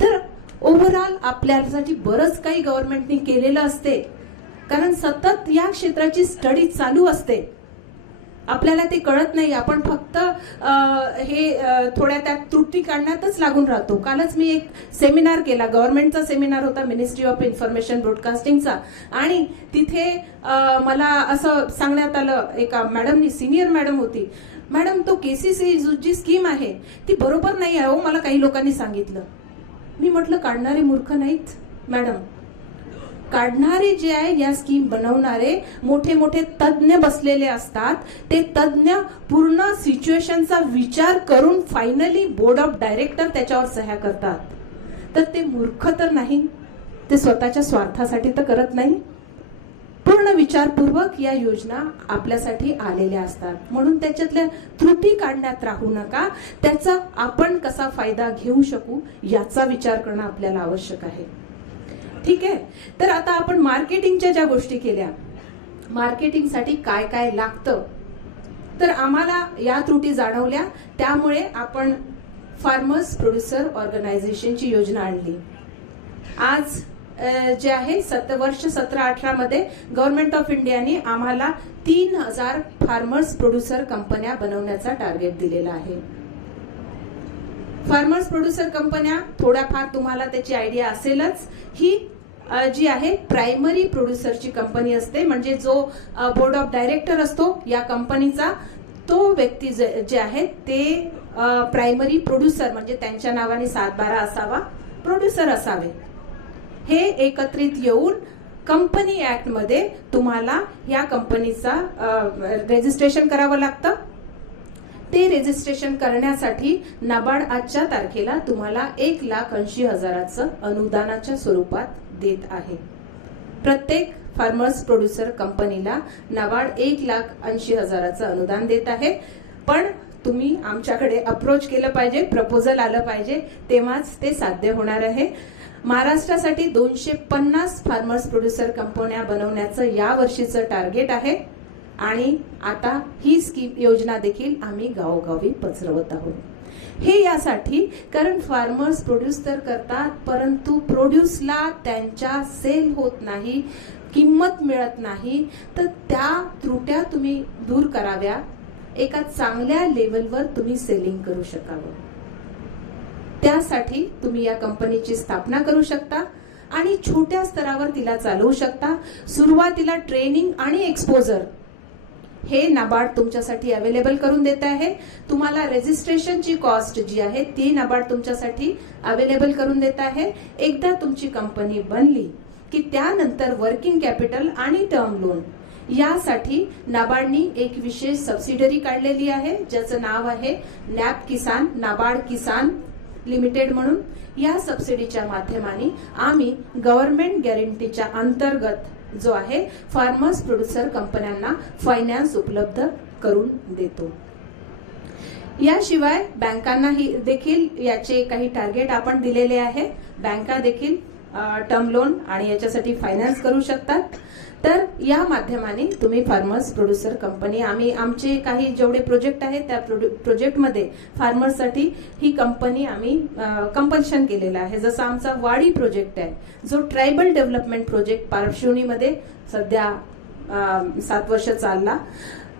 तर ओव्हरऑल आपल्यासाठी बरंच काही गव्हर्नमेंटने केलेलं असते, कारण सतत या क्षेत्राची स्टडी चालू असते. आपल्याला ते कळत नाही, आपण फक्त हे थोड्या त्या त्रुटी काढण्यातच लागून राहतो. कालच मी एक सेमिनार केला, गव्हर्नमेंटचा सेमिनार होता, मिनिस्ट्री ऑफ इन्फॉर्मेशन ब्रॉडकास्टिंगचा, आणि तिथे मला असं सांगण्यात आलं, एका मॅडमनी, सिनियर मॅडम होती, मॅडम तो KCC जी स्कीम आहे ती बरोबर नाही आहे हो, मला काही लोकांनी सांगितलं. मी म्हटलं काढणारे मूर्ख नाहीत मॅडम, काढणारे जे आहे या स्कीम बनवणारे मोठे मोठे तज्ज्ञ बसलेले असतात. ते तज्ज्ञ पूर्ण सिच्युएशनचा विचार करून फायनली बोर्ड ऑफ डायरेक्टर त्याच्यावर सह्या करतात. तर ते मूर्ख तर नाही, ते स्वतःच्या स्वार्थासाठी तर करत नाही. पूर्ण विचारपूर्वक या योजना आपल्यासाठी आलेल्या असतात. म्हणून त्याच्यातल्या त्रुटी काढण्यात राहू नका. त्याचा आपण कसा फायदा घेऊ शकू याचा विचार करणं आपल्याला आवश्यक आहे. ठीक आहे. तर आता आपण मार्केटिंगच्या ज्या गोष्टी केल्या, मार्केटिंगसाठी काय काय लागतं, तर आम्हाला या त्रुटी जाणवल्या. त्यामुळे आपण फार्मर्स प्रोड्युसर ऑर्गनायझेशनची योजना आणली. आज जे आहे वर्ष 17-18 मध्ये गव्हर्नमेंट ऑफ इंडियाने आम्हाला 3000 फार्मर्स प्रोड्युसर कंपन्या बनवण्याचा टार्गेट दिलेला आहे. फार्मर्स प्रोड्युसर कंपन्या थोड्याफार तुम्हाला त्याची आयडिया असेलच. ही जी आहे प्रायमरी प्रोड्युसरची कंपनी असते. म्हणजे जो बोर्ड ऑफ डायरेक्टर असतो या कंपनीचा, तो व्यक्ती जे आहे ते प्रायमरी प्रोड्युसर, म्हणजे त्यांच्या नावाने 7-12 असावा, प्रोड्युसर असावे. हे एकत्रित येऊन कंपनी ऍक्ट मध्ये तुम्हाला या कंपनीचा रजिस्ट्रेशन करावं लागतं. ते रजिस्ट्रेशन करण्यासाठी नाबार्ड आजच्या तारखेला तुम्हाला 1,80,000 अनुदानाच्या स्वरूपात देत आहे. प्रत्येक फार्मर्स प्रोड्युसर कंपनीला नाबार्ड 1,80,000 अनुदान देत आहे. पण तुम्ही आमच्याकडे अप्रोच केलं पाहिजे, प्रपोजल आलं पाहिजे, तेव्हाच ते साध्य होणार आहे. महाराष्ट्रासाठी 250 फार्मर्स प्रोड्युसर कंपन्या बनवण्याचं या वर्षीचं टार्गेट आहे. आणि आता ही स्कीम योजना देखील आम्ही गावोगावी पसरवत आहोत. हे यासाठी कारण फार्मर्स प्रोड्यूस तर करतात, परंतु प्रोड्यूसला त्यांच्या सेल होत नाही, किंमत मिळत नाही. तर त्या त्रुट्या तुम्ही दूर कराव्या, एका चांगल्या लेवलवर तुम्ही सेलिंग करू शकावं. त्यासाठी तुम्ही या कंपनीची स्थापना करू शकता आणि छोट्या स्तरावर तिला चालवू शकता. सुरुवातीला ट्रेनिंग आणि एक्सपोजर हे नाबार्ड तुमच्यासाठी अवेलेबल करून देत आहे. तुम्हाला रजिस्ट्रेशनची कॉस्ट जी आहे ती नाबार्ड तुमच्यासाठी अवेलेबल करून देत आहे. एकदा तुमची कंपनी बनली की त्यानंतर वर्किंग कॅपिटल आणि टर्म लोन यासाठी नाबार्डनी एक विशेष सबसिडरी काढलेली आहे, ज्याचं नाव आहे नॅप किसान, नाबार्ड किसान लिमिटेड म्हणून. या सबसिडीच्या माध्यमाने आम्ही गव्हर्नमेंट गॅरंटीच्या अंतर्गत जो आहे फार्मर्स प्रोड्युसर कंपन्यांना फायनान्स उपलब्ध करून देतो. याशिवाय बँकांनाही देखील याचे काही टार्गेट आपण दिलेले आहे. बँका देखील टर्म लोन आणि याच्यासाठी फायनान्स करू शकतात. तर या माध्यमाने तुम्ही फार्मर्स प्रोड्युसर कंपनी, आम्ही आमचे काही जेवढे प्रोजेक्ट आहेत त्या प्रोजेक्टमध्ये फार्मर्ससाठी ही कंपनी आम्ही कंपल्शन केलेलं आहे. जसं आमचा वाडी प्रोजेक्ट आहे, जो ट्रायबल डेव्हलपमेंट प्रोजेक्ट पारशिवनीमध्ये सध्या 7 वर्ष चालला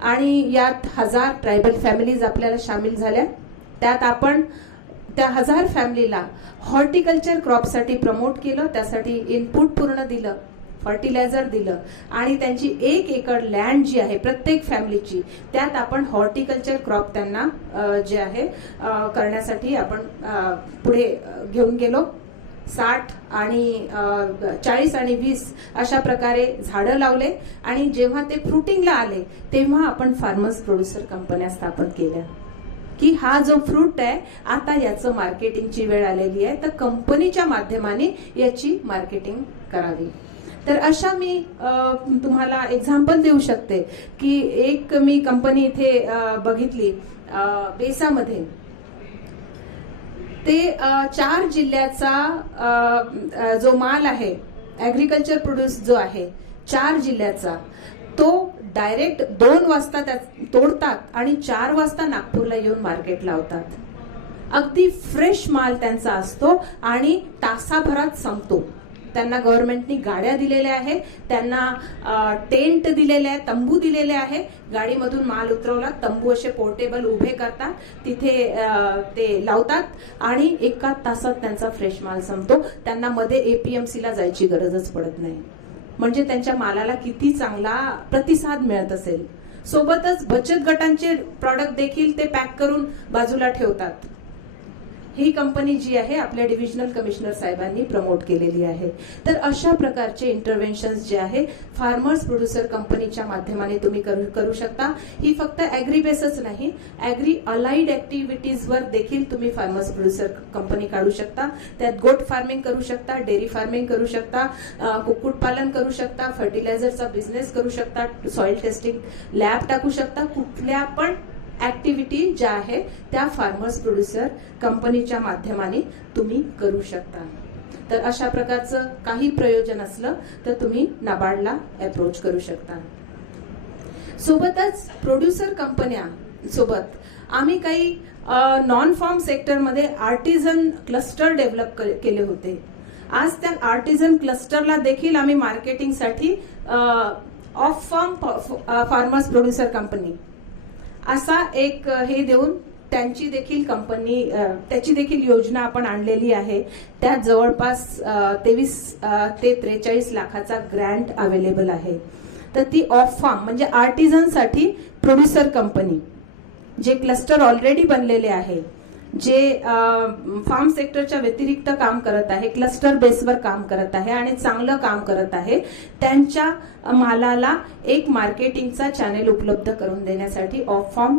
आणि यात 1000 ट्रायबल फॅमिलीज आपल्याला सामील झाल्या. त्यात आपण त्या 1000 फॅमिलीला हॉर्टिकल्चर क्रॉपसाठी प्रमोट केलं, त्यासाठी इनपुट पूर्ण दिलं, फर्टिलायझर दिलं आणि त्यांची 1 एकर लँड जी आहे प्रत्येक फॅमिलीची, त्यात आपण हॉर्टिकल्चर क्रॉप त्यांना जे आहे करण्यासाठी आपण पुढे घेऊन गेलो. 60 आणि 40 आणि 20 अशा प्रकारे झाडं लावले आणि जेव्हा ते फ्रुटिंगला आले तेव्हा आपण फार्मर्स प्रोड्युसर कंपन्या स्थापन केल्या की हा जो फ्रूट आहे आता याचं मार्केटिंगची वेळ आलेली आहे, तर कंपनीच्या माध्यमाने याची मार्केटिंग करावी. तर अशा मी तुम्हाला एक्झाम्पल देऊ शकते की एक मी कंपनी इथे बघितली बेसामध्ये. ते 4 जिल्ह्याचा जो माल आहे, ऍग्रिकल्चर प्रोड्यूस जो आहे 4 जिल्ह्याचा, तो डायरेक्ट 2 वाजता तोडतात आणि 4 वाजता नागपूरला येऊन मार्केट लावतात. अगदी फ्रेश माल त्यांचा असतो आणि तासाभरात संपतो. त्यांना गव्हर्नमेंटनी गाड्या दिलेल्या आहे, त्यांना टेंट दिलेले आहे, तंबू दिलेले आहे. गाडीमधून माल उतरवला, तंबू असे पोर्टेबल उभे करतात, तिथे ते लावतात आणि 1 तासात त्यांचा फ्रेश माल संपतो. त्यांना मध्ये APMC ला जायची गरजच पडत नाही. म्हणजे त्यांच्या मालाला किती चांगला प्रतिसाद मिळत असेल. सोबतच बचत गटांचे प्रॉडक्ट देखील ते पॅक करून बाजूला ठेवतात. ही कंपनी जी आहे आपल्या डिव्हिजनल कमिशनर साहेबांनी प्रमोट केलेली आहे. तर अशा प्रकारचे इंटरव्हेन्शन्स जे आहे फार्मर्स प्रोड्युसर कंपनीच्या माध्यमाने तुम्ही करू शकता. ही फक्त ॲग्री बेसच नाही, ॲग्री अलाइड ॲक्टिव्हिटीजवर देखील तुम्ही फार्मर्स प्रोड्युसर कंपनी काढू शकता. त्यात गोट फार्मिंग करू शकता, डेअरी फार्मिंग करू शकता, कुक्कुटपालन करू शकता, फर्टिलायझरचा बिझनेस करू शकता, सॉइल टेस्टिंग लॅब टाकू शकता. कुठल्या पण ऍक्टिव्हिटी ज्या आहे त्या फार्मर्स प्रोड्युसर कंपनीच्या माध्यमाने तुम्ही करू शकता. तर अशा प्रकारचं काही प्रयोजन असलं तर तुम्ही नाबार्डला अप्रोच करू शकता. सोबतच प्रोड्युसर कंपन्या सोबत आम्ही काही नॉन फार्म सेक्टरमध्ये आर्टिझन क्लस्टर डेव्हलप केले होते. आज त्या आर्टिझन क्लस्टरला देखील आम्ही मार्केटिंगसाठी off farm farmers producer company असा एक हे देऊन त्यांची देखील कंपनी त्याची देखील योजना आपण आणलेली आहे. त्यात जवळपास 23 ते 43 लाखाचा ग्रँट अवेलेबल आहे. तर ती ऑफ फार्म म्हणजे आर्टिझनसाठी प्रोड्युसर कंपनी जे क्लस्टर ऑलरेडी बनलेले आहे, जे फार्म सेक्टरच्या व्यतिरिक्त काम करत आहे, क्लस्टर बेसवर काम करत आहे आणि चांगलं काम करत आहे, त्यांच्या मालाला एक मार्केटिंगचा चॅनेल उपलब्ध करून देण्यासाठी ऑफ फार्म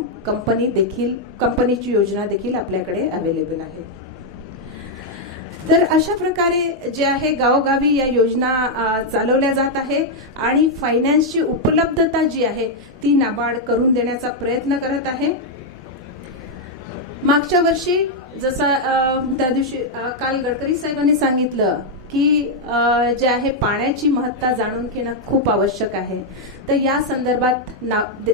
कंपनीची योजना देखील आपल्याकडे अवेलेबल आहे. तर अशा प्रकारे जे आहे गावोगावी या योजना चालवल्या जात आहे आणि फायनान्सची उपलब्धता जी आहे ती नाबार्ड करून देण्याचा प्रयत्न करत आहे. मागच्या वर्षी जसं त्या दिवशी काल गडकरी साहेबांनी सांगितलं की जे आहे पाण्याची महत्ता जाणून घेणं खूप आवश्यक आहे. तर या संदर्भात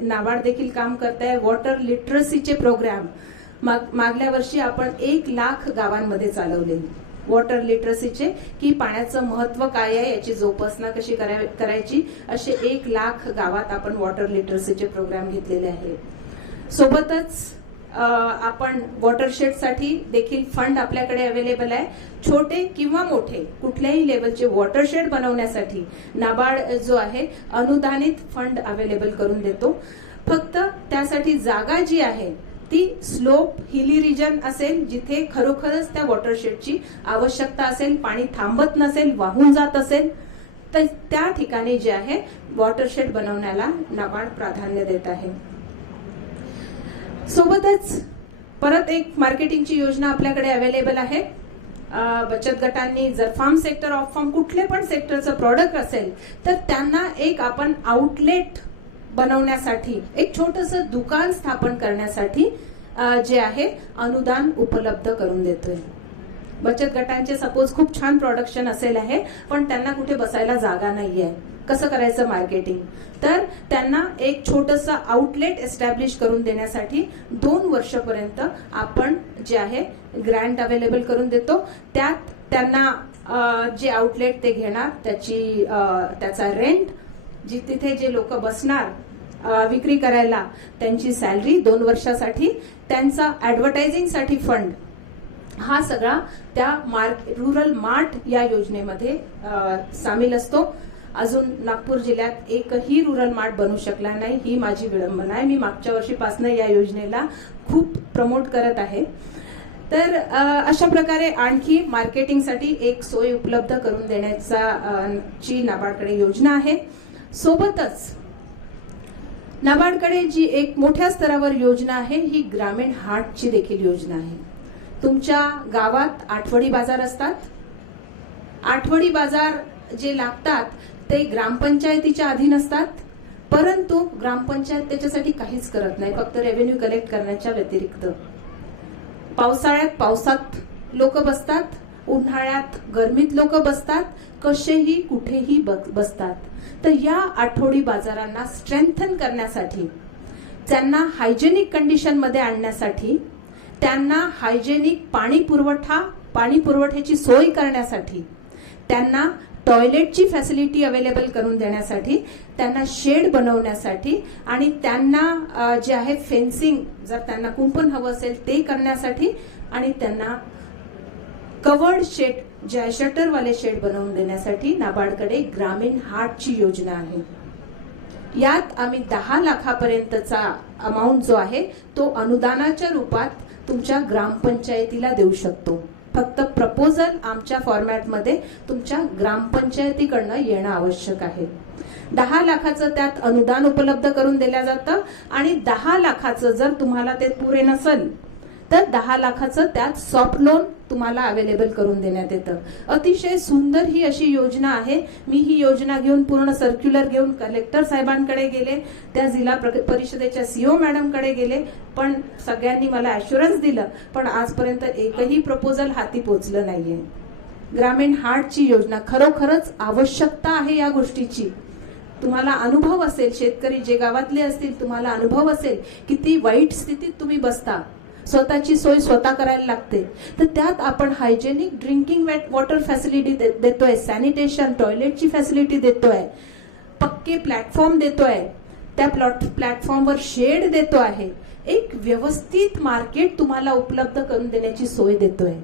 नाबार्ड देखील काम करत आहे. वॉटर लिटरसीचे प्रोग्राम मागल्या वर्षी आपण 1 लाख गावांमध्ये चालवले. वॉटर लिटरसीचे की पाण्याचं महत्व काय आहे, याची जोपासना कशी करायची, असे 1 लाख गावात आपण वॉटर लिटरसीचे प्रोग्राम घेतलेले आहे. सोबतच आपण वॉटरशेडसाठी देखील फंड आपल्याकडे अवेलेबल आहे. छोटे किंवा मोठे कुठल्याही लेवलचे वॉटरशेड बनवण्यासाठी नाबार्ड जो आहे अनुदानित फंड अवेलेबल करून देतो. फक्त त्यासाठी जागा जी आहे ती स्लोप हिली रिजन असेल, जिथे खरोखरच त्या वॉटरशेडची आवश्यकता असेल, पाणी थांबत नसेल, वाहून जात असेल, तर त्या ठिकाणी जे आहे वॉटरशेड बनवण्याला नाबार्ड प्राधान्य देत आहे. सोबतच परत एक मार्केटिंगची योजना आपल्याकडे अवेलेबल आहे. बचत गटांनी जर फार्म सेक्टर, ऑफ फार्म कुठले पण सेक्टरचं प्रॉडक्ट असेल तर त्यांना एक आपण आउटलेट बनवण्यासाठी, एक छोटंसं दुकान स्थापन करण्यासाठी जे आहे अनुदान उपलब्ध करून देतोय. बचत गटांचे सपोज खूप छान प्रोडक्शन असेल आहे पण त्यांना कुठे बसायला जागा नाहीये, कसं करायचं मार्केटिंग, तर त्यांना एक छोटंसं आउटलेट एस्टॅब्लिश करून देण्यासाठी 2 वर्षापर्यंत आपण जे आहे ग्रँट अवेलेबल करून देतो. त्यात त्यांना जे आउटलेट ते घेणार त्याचा रेंट, तिथे जे लोक बसणार विक्री करायला, त्यांची सॅलरी 2 वर्षासाठी, त्यांचा ऍडव्हर्टायझिंगसाठी फंड, हा सगळा त्या रुरल मार्ट या योजनेमध्ये सामील असतो. अजून नागपूर जिल्ह्यात एकही रुरल मार्ट बनू शकला नाही, ही माझी विडंबना आहे. मी मागच्या वर्षीपासून या योजनेला खूप प्रमोट करत आहे. तर अशा प्रकारे आणखी मार्केटिंगसाठी एक सोय उपलब्ध करून देण्याची नाबार्डकडे योजना आहे. सोबतच नाबार्डकडे जी एक मोठ्या स्तरावर योजना आहे ही ग्रामीण हाटची देखील योजना आहे. तुमच्या गावात आठवडी बाजार असतात. आठवडी बाजार जे लागतात ते ग्रामपंचायतीच्या अधीन असतात, परंतु ग्रामपंचायत त्याच्यासाठी काहीच करत नाही, फक्त रेव्हेन्यू कलेक्ट करण्याच्या व्यतिरिक्त. पावसात लोक बसतात, उन्हाळ्यात गरमीत लोक बसतात, कसेही कुठेही बसतात. तर या आठवडी बाजारांना स्ट्रेंथन करण्यासाठी, त्यांना हायजेनिक कंडिशन मध्ये आणण्यासाठी, त्यांना हायजेनिक पाणी पुरवठ्याची सोय करण्यासाठी, त्यांना टॉयलेटची फॅसिलिटी अवेलेबल करून देण्यासाठी, त्यांना शेड बनवण्यासाठी आणि त्यांना जे आहे फेन्सिंग, जर त्यांना कुंपण हवं असेल ते करण्यासाठी, आणि त्यांना कवर्ड शेड जे आहे शटरवाले शेड बनवून देण्यासाठी नाबार्डकडे ग्रामीण हाटची योजना आहे. यात आम्ही 10 लाखापर्यंतचा अमाऊंट जो आहे तो अनुदानाच्या रूपात तुमच्या ग्रामपंचायतीला देऊ शकतो. फक्त प्रपोजल आमच्या फॉर्मॅटमध्ये तुमच्या ग्रामपंचायतीकडनं येणं आवश्यक आहे. 10 लाखाचं त्यात अनुदान उपलब्ध करून दिलं जातं आणि 10 लाखाचं जर तुम्हाला ते पुरे नसेल तर 10 लाखाचं त्यात सॉफ्ट लोन तुम्हाला अवेलेबल करून देण्यात येतं. अतिशय सुंदर ही अशी योजना आहे. मी ही योजना घेऊन पूर्ण सर्क्युलर घेऊन कलेक्टर साहेबांकडे गेले, त्या जिल्हा परिषदेच्या सीओ मॅडमकडे गेले, पण सगळ्यांनी मला ॲश्युरन्स दिलं, पण आजपर्यंत एकही प्रपोजल हाती पोचलं नाहीये. ग्रामीण हार्टची योजना खरोखरच आवश्यकता आहे या गोष्टीची. तुम्हाला अनुभव असेल, शेतकरी जे गावातले असतील तुम्हाला अनुभव असेल किती वाईट स्थितीत तुम्ही बसता, स्वतःची सोय स्वतः करायला लागते. तर त्यात आपण हायजेनिक ड्रिंकिंग वॉटर फॅसिलिटी देतोय, सॅनिटेशन टॉयलेटची फॅसिलिटी देतोय, पक्के प्लॅटफॉर्म देतोय, त्या प्लॅटफॉर्मवर शेड देतो आहे, एक व्यवस्थित मार्केट तुम्हाला उपलब्ध करून देण्याची सोय देतोय.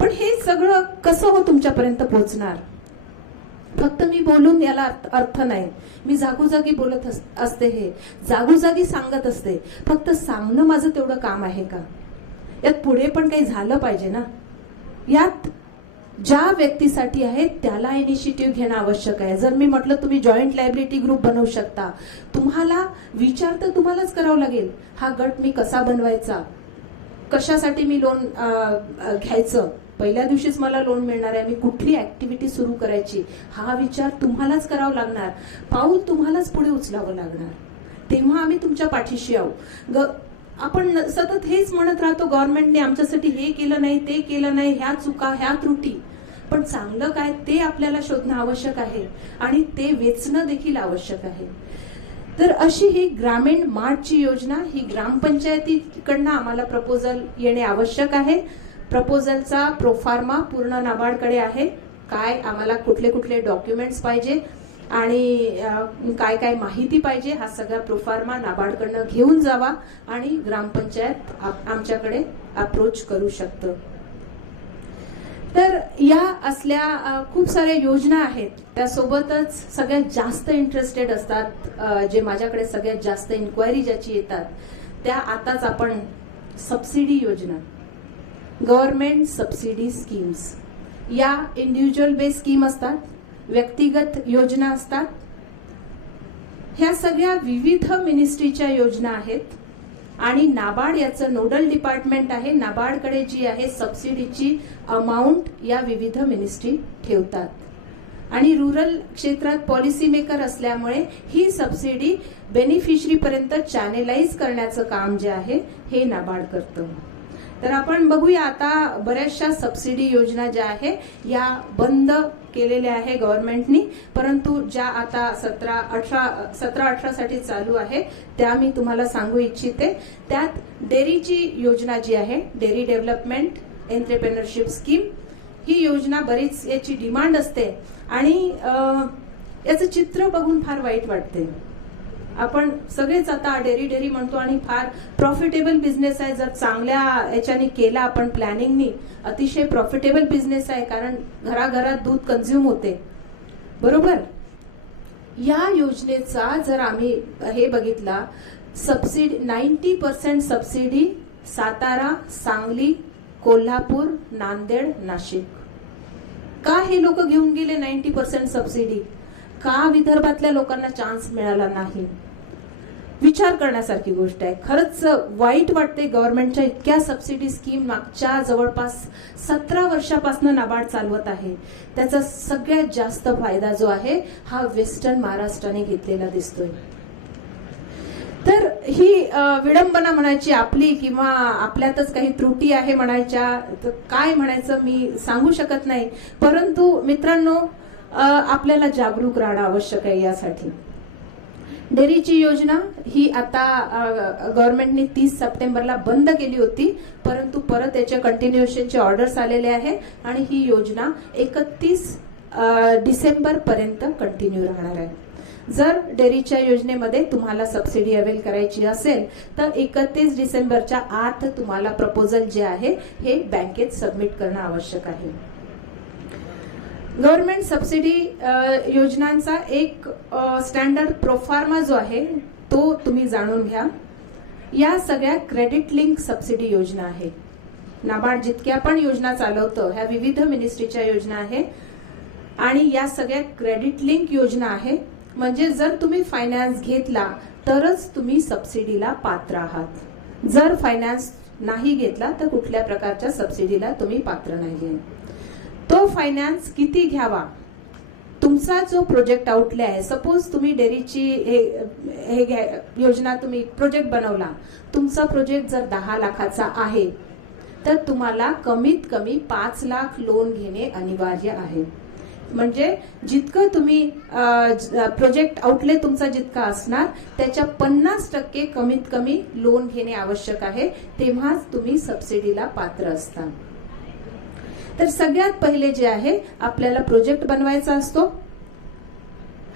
पण हे सगळं कसं हो तुमच्यापर्यंत पोहोचणार? फक्त मी बोलून याला अर्थ नाही. मी जागोजागी बोलत असते, हे जागोजागी सांगत असते. फक्त सांगणं माझं तेवढं काम आहे का? यात पुढे पण काही झालं पाहिजे ना. यात ज्या व्यक्तीसाठी आहे त्याला इनिशिएटिव्ह घेणं आवश्यक आहे. जर मी म्हटलं तुम्ही जॉईंट लायबिलिटी ग्रुप बनवू शकता, तुम्हाला विचार तर तुम्हालाच करावं लागेल. हा गट मी कसा बनवायचा, कशासाठी मी लोन घ्यायचं, पहिल्या दिवशीच मला लोन मिळणार आहे, मी कुठली ऍक्टिव्हिटी सुरू करायची, हा विचार तुम्हालाच करावा लागणार. पाऊल तुम्हालाच पुढे उचलावं लागणार. तेव्हा आम्ही तुमच्या पाठीशी आहोत. आपण सतत हेच म्हणत राहतो, गव्हर्नमेंटने आमच्यासाठी हे केलं नाही, ते केलं नाही, ह्या चुका, ह्या त्रुटी. पण चांगलं काय ते आपल्याला शोधणं आवश्यक आहे आणि ते वेचणं देखील आवश्यक आहे. तर अशी ही ग्रामीण मार्टची योजना ही ग्रामपंचायतीकडनं आम्हाला प्रपोजल येणे आवश्यक आहे. प्रपोजलचा प्रोफार्मा पूर्ण नाबार्डकडे आहे. काय आम्हाला कुठले कुठले डॉक्युमेंट्स पाहिजे आणि काय काय माहिती पाहिजे, हा सगळा प्रोफार्मा नाबार्डकडनं घेऊन जावा आणि ग्रामपंचायत आमच्याकडे अप्रोच करू शकतं. तर या असल्या खूप साऱ्या योजना आहेत. त्यासोबतच सगळ्यात जास्त इंटरेस्टेड असतात, जे माझ्याकडे सगळ्यात जास्त इन्क्वायरी ज्याची येतात, त्या आताच आपण सबसिडी योजना, गव्हर्नमेंट सबसिडी स्कीम्स, या इंडिव्हिज्युअल बेस स्कीम असतात, व्यक्तिगत योजना असतात. ह्या सगळ्या विविध मिनिस्ट्रीच्या योजना आहेत आणि नाबार्ड याचं नोडल डिपार्टमेंट आहे. नाबार्डकडे जी आहे सबसिडीची अमाऊंट या विविध मिनिस्ट्री ठेवतात आणि रुरल क्षेत्रात पॉलिसी मेकर असल्यामुळे ही सबसिडी बेनिफिशरी पर्यंत चॅनेलाइज करण्याचं काम जे आहे हे नाबार्ड करतं. तर आपण बघूया आता बऱ्याचशा सबसिडी योजना ज्या आहे या बंद केलेल्या आहे गव्हर्नमेंटनी, परंतु ज्या आता 17-18 साठी चालू आहे त्या मी तुम्हाला सांगू इच्छिते. त्यात डेअरीची योजना जी आहे, डेअरी डेव्हलपमेंट एंटरप्रेन्योरशिप स्कीम, ही योजना बरीच याची डिमांड असते आणि याचं चित्र बघून फार वाईट वाटते. आपण सगळेच आता डेअरी डेअरी म्हणतो आणि फार प्रॉफिटेबल बिझनेस आहे. जर चांगल्या याच्याने केला आपण प्लॅनिंगनी, अतिशय प्रॉफिटेबल बिझनेस आहे, कारण घराघरात दूध कन्झ्युम होते, बरोबर. या योजनेचा जर आम्ही हे बघितला, सबसिडी 90% सबसिडी सातारा, सांगली, कोल्हापूर, नांदेड, नाशिक. का हे लोक घेऊन गेले 90% सबसिडी? का विदर्भातल्या लोकांना चान्स मिळाला नाही? विचार करण्यासारखी गोष्ट आहे. खरंच वाईट वाटते. गव्हर्नमेंटच्या इतक्या सबसिडी स्कीम मागच्या जवळपास 17 वर्षापासून नाबार्ड चालवत आहे. त्याचा सगळ्यात जास्त फायदा जो आहे हा वेस्टर्न महाराष्ट्राने घेतलेला दिसतोय. तर ही विडंबना म्हणायची आपली किंवा आपल्यातच काही त्रुटी आहे म्हणायच्या, तर काय म्हणायचं मी सांगू शकत नाही. परंतु मित्रांनो, आपल्याला जागरूक राहणं आवश्यक आहे. यासाठी डेअरीची योजना ही आता गव्हर्नमेंटने 30 सप्टेंबरला बंद केली होती, परंतु परत याच्या कंटिन्युएशनचे ऑर्डर्स आलेले आहे आणि ही योजना 31 डिसेंबर पर्यंत कंटिन्यू राहणार आहे. जर डेअरीच्या योजनेमध्ये तुम्हाला सबसिडी अवेल करायची असेल तर 31 डिसेंबरच्या आत तुम्हाला प्रपोजल जे आहे हे बँकेत सबमिट करणं आवश्यक आहे. गव्हर्नमेंट सबसिडी योजनांचा एक स्टँडर्ड प्रोफार्मा जो आहे तो तुम्ही जाणून घ्या. या सगळ्या क्रेडिट लिंक सबसिडी योजना आहे. नाबार्ड जितक्या पण योजना चालवतं ह्या विविध मिनिस्ट्रीच्या योजना आहे आणि या सगळ्या क्रेडिट लिंक योजना आहे. म्हणजे जर तुम्ही फायनान्स घेतला तरच तुम्ही सबसिडीला पात्र आहात. जर फायनान्स नाही घेतला तर कुठल्या प्रकारच्या सबसिडीला तुम्ही पात्र नाहीये. तो फायनान्स किती घ्यावा, तुमचा जो प्रोजेक्ट आउटले आहे, सपोज तुम्ही डेअरीची योजना तुम्ही प्रोजेक्ट बनवला, तुमचा प्रोजेक्ट जर 10 लाखाचा आहे तर तुम्हाला कमीत कमी 5 लाख लोन घेणे अनिवार्य आहे. म्हणजे जितकं तुम्ही प्रोजेक्ट आउटले तुमचा जितका असणार त्याच्या 50% कमीत कमी लोन घेणे आवश्यक आहे, तेव्हाच तुम्ही सबसिडीला पात्र असता. तर सगळ्यात पहिले जे आहे आपल्याला प्रोजेक्ट बनवायचा असतो.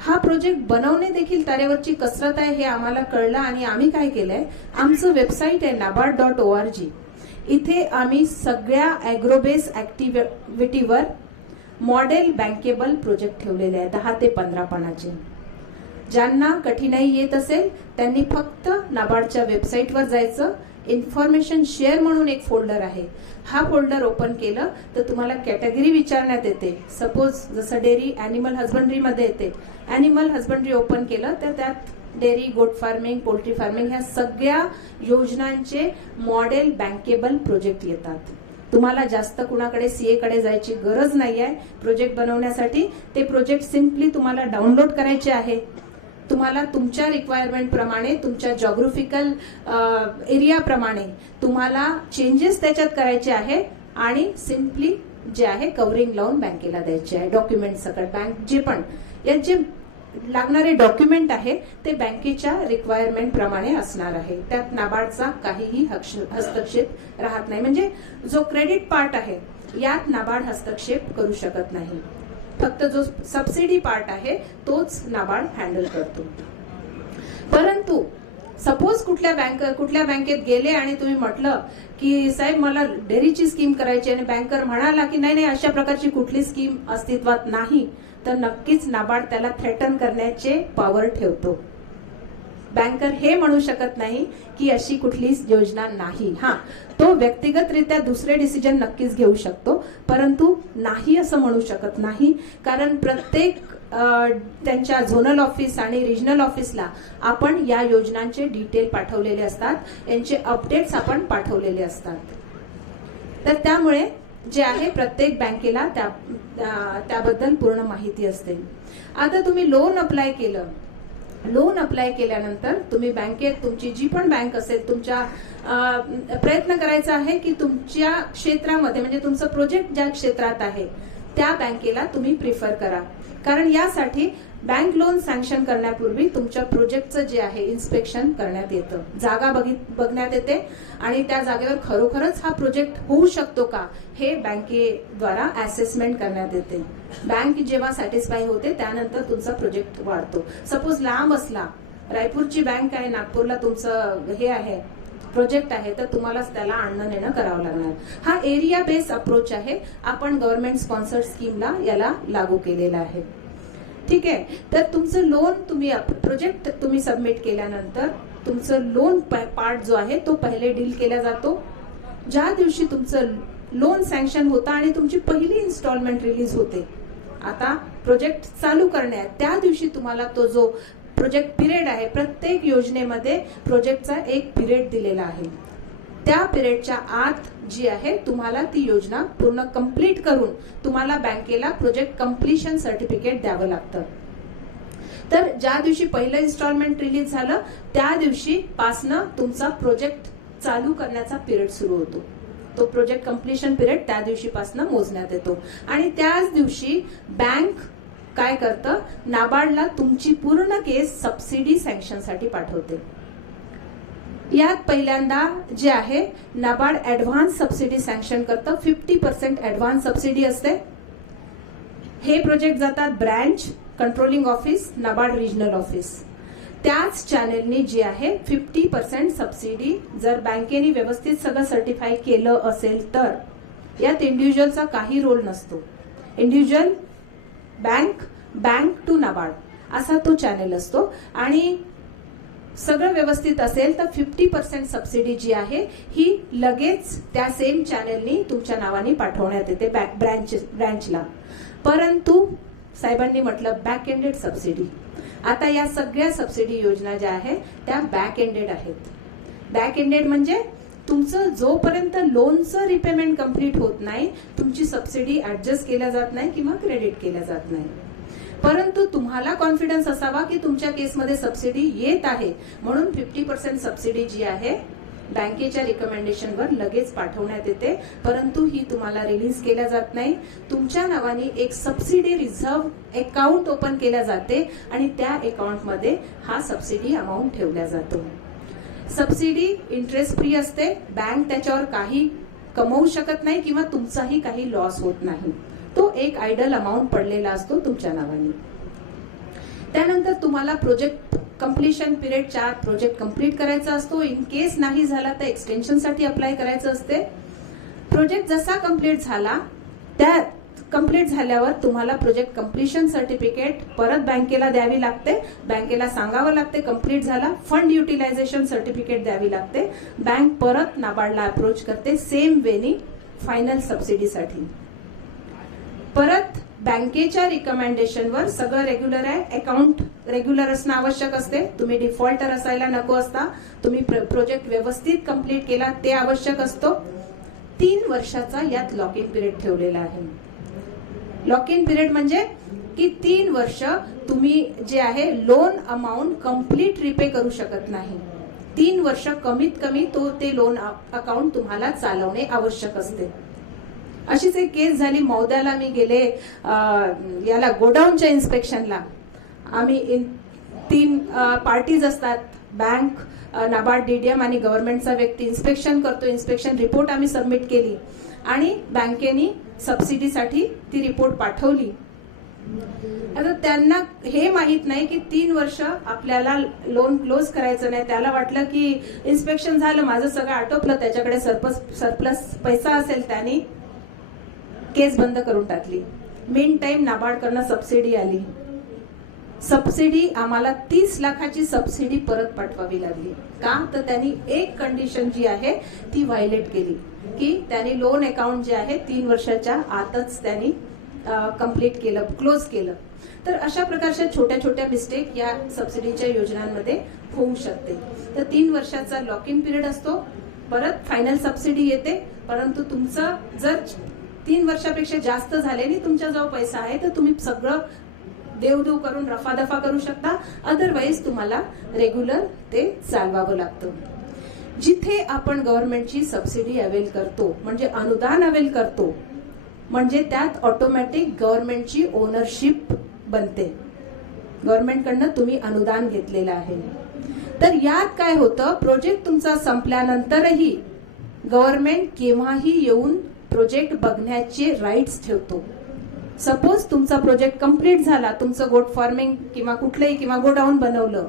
हा प्रोजेक्ट बनवणे देखील तारेवरची कसरत आहे हे आम्हाला कळलं आणि आम्ही काय केलंय, आमचं वेबसाईट आहे nabard.org. इथे आम्ही सगळ्या ॲग्रोबेस ऍक्टिव्हिटीवर मॉडेल बँकेबल प्रोजेक्ट ठेवलेले आहे 10 ते 15 पानाचे. ज्यांना कठीणाई येत असेल त्यांनी फक्त नाबार्डच्या वेबसाईटवर जायचं. इन्फॉर्मेशन शेअर म्हणून एक फोल्डर आहे. हा फोल्डर ओपन केलं तर तुम्हाला कॅटेगरी विचारण्यात येते. सपोज जसं डेअरी ॲनिमल हजबंड्री मध्ये येते, ॲनिमल हजबंड्री ओपन केलं तर त्यात डेअरी, गोट फार्मिंग, पोल्ट्री फार्मिंग ह्या सगळ्या योजनांचे मॉडेल बँकेबल प्रोजेक्ट येतात. तुम्हाला जास्त कुणाकडे सीए कडे जायची गरज नाही आहे प्रोजेक्ट बनवण्यासाठी. ते प्रोजेक्ट सिम्पली तुम्हाला डाउनलोड करायचे आहे. तुम्हाला तुमच्या रिक्वायरमेंट प्रमाणे, तुमच्या जॉग्राफिकल एरियाप्रमाणे तुम्हाला चेंजेस त्याच्यात करायचे आहे आणि सिम्पली जे आहे कव्हरिंग लावून बँकेला द्यायचे आहे. डॉक्युमेंट सकट बँक जे पण यात जे लागणारे डॉक्युमेंट आहे ते बँकेच्या रिक्वायरमेंट प्रमाणे असणार आहे. त्यात नाबार्डचा काहीही हस्तक्षेप राहत नाही. म्हणजे जो क्रेडिट पार्ट आहे यात नाबार्ड हस्तक्षेप करू शकत नाही. फक्त जो सबसिडी पार्ट आहे तोच नाबार्ड हँडल करतो. परंतु सपोज कुठल्या बँकेत गेले आणि तुम्ही म्हटलं की साहेब मला डेअरीची स्कीम करायची आणि बँकर म्हणाला की नाही अशा प्रकारची कुठली स्कीम अस्तित्वात नाही, तर नक्कीच नाबार्ड त्याला थ्रेटन करण्याचे पॉवर ठेवतो. बँकर हे म्हणू शकत नाही की अशी कुठलीच योजना नाही. हा, तो व्यक्तिगतरित्या दुसरे डिसिजन नक्कीच घेऊ शकतो, परंतु नाही असं म्हणू शकत नाही. कारण प्रत्येक त्यांच्या झोनल ऑफिस आणि रिजनल ऑफिसला आपण या योजनांचे डिटेल पाठवलेले असतात, यांचे अपडेट्स आपण पाठवलेले असतात. तर त्यामुळे जे आहे प्रत्येक बँकेला त्याबद्दल पूर्ण माहिती असते. आता तुम्ही लोन अप्लाय केलं, लोन अप्लाय केल्यानंतर तुम्ही बँकेत, तुमची जी पण बँक असेल, तुमच्या प्रयत्न करायचा आहे की तुमच्या क्षेत्रामध्ये म्हणजे तुमचं प्रोजेक्ट ज्या क्षेत्रात आहे त्या बँकेला तुम्ही प्रिफर करा. कारण यासाठी बँक लोन सँक्शन करण्यापूर्वी तुमच्या प्रोजेक्टचं जे आहे इन्स्पेक्शन करण्यात येतं, जागा बघण्यात येते आणि त्या जागेवर खरोखरच हा प्रोजेक्ट होऊ शकतो का हे बँकेद्वारा असेसमेंट करण्यात येते. बँक जेव्हा सॅटिस्फाय होते त्यानंतर तुमचा प्रोजेक्ट वाढतो. सपोज लांब असला, रायपूरची बँक आहे, नागपूरला तुमचं हे आहे प्रोजेक्ट आहे, तर तुम्हालाच त्याला आणणं नेणं करावं लागणार. हा एरिया बेस्ड अप्रोच आहे. आपण गव्हर्नमेंट स्पॉन्सर्ड स्कीमला याला लागू केलेला आहे. ठीक आहे. तर तुमचं लोन प्रोजेक्ट तुम्ही सबमिट केल्यानंतर तुमचं लोन पार्ट जो आहे तो पहिले डील केला जातो. ज्या दिवशी तुमचं लोन सँक्शन होतं आणि तुमची पहिली इन्स्टॉलमेंट रिलीज होते, आता प्रोजेक्ट चालू करण्यात, त्या दिवशी तुम्हाला तो जो प्रोजेक्ट पिरियड आहे, प्रत्येक योजनेमध्ये प्रोजेक्टचा एक पिरियड दिलेला आहे. त्या पिरियडच्या आत जी आहे तुम्हाला ती योजना पूर्ण कंप्लीट करून तुम्हाला बँकेला प्रोजेक्ट कंप्लीशन सर्टिफिकेट द्यावं लागतं. तर ज्या दिवशी पहिलं इन्स्टॉलमेंट रिलीज झालं त्या दिवशी पासनं तुमचा प्रोजेक्ट चालू करण्याचा पिरियड सुरू होतो. तो प्रोजेक्ट कंप्लीशन पिरियड त्या दिवशीपासून मोजण्यात येतो आणि त्याच दिवशी बँक काय करतं, नाबार्डला तुमची पूर्ण केस सबसिडी सँक्शनसाठी पाठवते. यात पहिल्यांदा जे आहे नाबार्ड ऍडव्हान्स सबसिडी सँक्शन करतं. 50% ऍडव्हान्स सबसिडी असते. हे प्रोजेक्ट जातात branch, controlling office, NABARD regional office. त्याच चॅनेलनी जी आहे 50% सबसिडी जर बँकेने व्यवस्थित सगळं सर्टिफाय केलं असेल तर, यात इंडिव्हिज्युअलचा काही रोल नसतो. इंडिव्हिज्युअल बँक टू नाबार्ड असा तो चॅनेल असतो आणि सगळं व्यवस्थित असेल तर 50% सबसिडी जी आहे ही लगेच त्या सेम चॅनलनी तुमच्या नावाने पाठवण्यात येते ब्रँचला. परंतु साहेबांनी म्हटलं बॅक एंडेड सबसिडी. आता या सगळ्या सबसिडी योजना ज्या आहेत त्या बॅक एंडेड आहेत. बॅक एंडेड म्हणजे तुमचं जोपर्यंत लोनचं रिपेमेंट कम्प्लीट होत नाही तुमची सबसिडी ऍडजस्ट केल्या जात नाही किंवा क्रेडिट केल्या जात नाही. परंतु तुम्हाला कॉन्फिडन्स असावा की तुमच्या केसमध्ये सबसिडी येत आहे म्हणून 50% सबसिडी जी आहे बँकेच्या रिकमेंडेशनवर लगेच पाठवण्यात येते. परंतु ही तुम्हाला रिलीज केल्या जात नाही. तुमच्या नावाने एक सबसिडी रिझर्व्ह अकाउंट ओपन केल्या जाते आणि त्या अकाउंटमध्ये हा सबसिडी अमाऊंट ठेवला जातो. सबसिडी इंटरेस्ट फ्री असते. बँक त्याच्यावर काही कमवू शकत नाही किंवा तुमचाही काही लॉस होत नाही. तो एक आयडल अमाऊंट पडलेला असतो तुमच्या नावाने. त्यानंतर तुम्हाला प्रोजेक्ट कम्प्लिशन पिरियडच्या आत प्रोजेक्ट कम्प्लीट करायचा असतो. इन केस नाही झाला तर एक्सटेन्शनसाठी अप्लाय करायचं असते. प्रोजेक्ट जसा कम्प्लीट झाला त्या कम्प्लीट झाल्यावर तुम्हाला प्रोजेक्ट कम्प्लिशन सर्टिफिकेट परत बँकेला द्यावी लागते. बँकेला सांगावं लागते कम्प्लीट झाला. फंड युटिलायझेशन सर्टिफिकेट द्यावी लागते. बँक परत नाबार्डला अप्रोच करते सेम वेनी फायनल सबसिडीसाठी. परत बँकेच्या रिकमेंडेशनवर सगळं रेग्युलर आहे. अकाउंट रेग्युलर असणं आवश्यक असते. तुम्ही डिफॉल्टर असायला नको असता. तुम्ही प्रोजेक्ट व्यवस्थित कम्प्लीट केला ते आवश्यक असतो. 3 वर्षाचा यात लॉक इन पिरियड ठेवलेला आहे. लॉक इन पिरियड म्हणजे की 3 वर्ष तुम्ही जे आहे लोन अमाऊंट कम्प्लीट रिपे करू शकत नाही. 3 वर्ष कमीत कमी ते लोन अकाउंट तुम्हाला चालवणे आवश्यक असते. अशीच एक केस झाली. मौद्याला मी गेले याला गोडाऊनच्या इन्स्पेक्शनला. आम्ही 3 पार्टीज असतात बँक, नाबार्ड, डीडीएम आणि गव्हर्नमेंटचा व्यक्ती इन्स्पेक्शन करतो. इन्स्पेक्शन रिपोर्ट आम्ही सबमिट केली आणि बँकेने सबसिडीसाठी ती रिपोर्ट पाठवली. आता त्यांना हे माहित नाही की 3 वर्ष आपल्याला लोन क्लोज करायचं नाही. त्याला वाटलं की इन्स्पेक्शन झालं माझं सगळं आटोपलं त्याच्याकडे सरप्लस पैसा असेल त्याने केस बंद करून टाकली. मेन टाइम नाबार्डकडनं सबसिडी आली. सबसिडी आम्हाला 30 लाखाची सबसिडी परत पाठवावी लागली. का तर त्यांनी एक कंडिशन जी आहे ती व्हायलेट केली की त्यांनी लोन अकाउंट जे आहे 3 वर्षाच्या आतच त्यांनी कम्प्लीट केलं, क्लोज केलं. तर अशा प्रकारच्या छोट्या छोट्या मिस्टेक या सबसिडीच्या योजनांमध्ये होऊ शकते. तर 3 वर्षाचा लॉक इन पिरियड असतो. परत फायनल सबसिडी येते. परंतु तुमचं जर 3 वर्षापेक्षा जास्त झाले आणि तुमच्याजवळ पैसा आहे तर तुम्ही सगळं देवदेव करून रफादफा करू शकता. अदरवाईज तुम्हाला रेग्युलर ते चालवावं लागतं. जिथे आपण गव्हर्नमेंटची सबसिडी अवेल करतो म्हणजे अनुदान अवेल करतो म्हणजे त्यात ऑटोमॅटिक गव्हर्नमेंटची ओनरशिप बनते. गव्हर्नमेंटकडनं तुम्ही अनुदान घेतलेलं आहे. तर यात काय होतं, प्रोजेक्ट तुमचा संपल्यानंतरही गव्हर्नमेंट केव्हाही येऊन प्रोजेक्ट बघण्याचे राईट्स ठेवतो. सपोज तुमचा प्रोजेक्ट कम्प्लीट झाला, तुमचं गोट फार्मिंग किंवा कुठलंही किंवा गोडाऊन बनवलं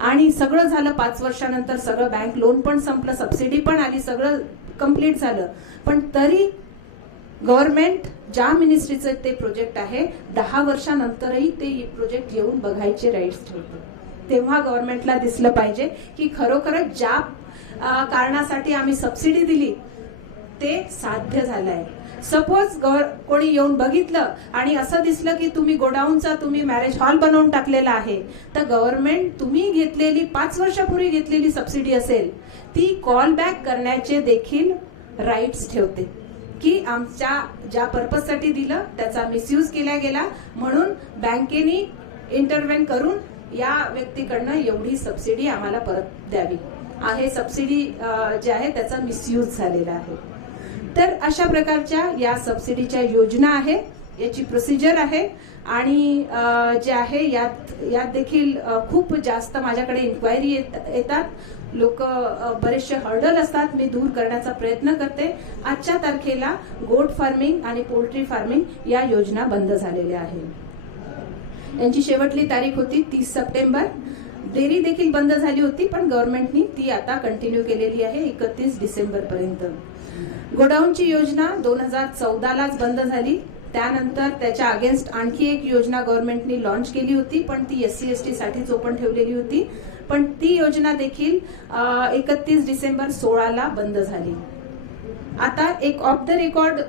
आणि सगळं झालं 5 वर्षानंतर, सगळं बँक लोन पण संपलं, सबसिडी पण आली, सगळं कम्प्लीट झालं, पण तरी गव्हर्नमेंट ज्या मिनिस्ट्रीचं ते प्रोजेक्ट आहे 10 वर्षानंतरही ते प्रोजेक्ट येऊन बघायचे राईट्स ठेवतो. तेव्हा गव्हर्नमेंटला दिसलं पाहिजे की खरोखरच ज्या कारणासाठी आम्ही सबसिडी दिली ते साध्य झालंय. सपोज कोणी येऊन बघितलं आणि असं दिसलं की तुम्ही गोडाऊनचा तुम्ही मॅरेज हॉल बनवून टाकलेला आहे, तर गव्हर्नमेंट तुम्ही घेतलेली 5 वर्षापूर्वी घेतलेली सबसिडी असेल ती कॉल बॅक करण्याचे देखील राईट्स ठेवते की आमच्या ज्या पर्पजसाठी दिलं त्याचा मिसयूज केला गेला म्हणून बँकेने इंटरव्हेन करून या व्यक्तीकडनं एवढी सबसिडी आम्हाला परत द्यावी आहे. सबसिडी जे आहे त्याचा मिसयूज झालेला आहे. तर अशा प्रकारच्या या सबसिडीच्या योजना आहे, याची प्रोसिजर आहे आणि जे आहे यात देखील खूप जास्त माझ्याकडे इन्क्वायरी येतात. लोक बरेचसे हर्डल असतात, मी दूर करण्याचा प्रयत्न करते. आजच्या तारखेला गोट फार्मिंग आणि पोल्ट्री फार्मिंग या योजना बंद झालेल्या आहेत. यांची शेवटली तारीख होती 30 सप्टेंबर. डेअरी देखील बंद झाली होती पण गव्हर्नमेंटनी ती आता कंटिन्यू केलेली आहे 31 डिसेंबर पर्यंत. गोडाऊनची योजना 2014लाच बंद झाली. त्यानंतर त्याच्या अगेन्स्ट आणखी एक योजना गव्हर्नमेंटनी लॉन्च केली होती पण ती SC ST साठीच ओपन ठेवलेली होती. पण ती योजना देखील 31 डिसेंबर 16 बंद झाली. आता एक ऑफ द रेकॉर्ड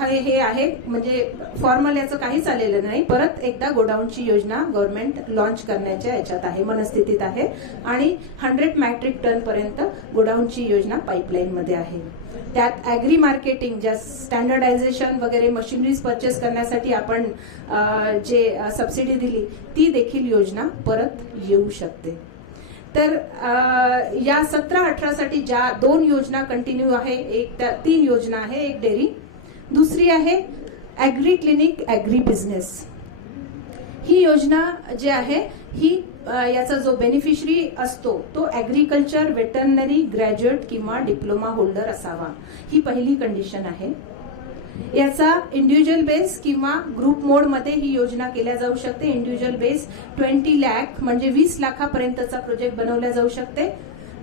हे आहे, म्हणजे फॉर्मल याचं काहीच आलेलं नाही. परत एकदा गोडाऊनची योजना गव्हर्नमेंट लॉन्च करण्याच्या याच्यात आहे, मनस्थितीत आहे आणि 100 मेट्रिक टन पर्यंत गोडाऊनची योजना पाईपलाईन मध्ये आहे. त्यात ऍग्री मार्केटिंग, ज्या स्टँडर्डायझेशन वगैरे मशिनरीज परचेस करण्यासाठी आपण जे सबसिडी दिली ती देखील योजना परत येऊ शकते. तर या 17-18 साठी ज्या 2 योजना कंटिन्यू आहे, एक 3 योजना आहे. एक डेअरी, दुसरी आहे ऍग्री क्लिनिक ऍग्री बिझनेस. ही योजना जी आहे ही याचा जो बेनिफिशरी असतो तो ऍग्रीकल्चर वेटरनरी ग्रॅज्युएट किंवा डिप्लोमा होल्डर असावा. ही पहिली कंडिशन आहे. याचा इंडिव्हिज्युअल बेस किंवा ग्रुप मोड मध्ये ही योजना केल्या जाऊ शकते. इंडिव्हिज्युअल बेस 20 लाख म्हणजे 20 लाखापर्यंतचा प्रोजेक्ट बनवला जाऊ शकते.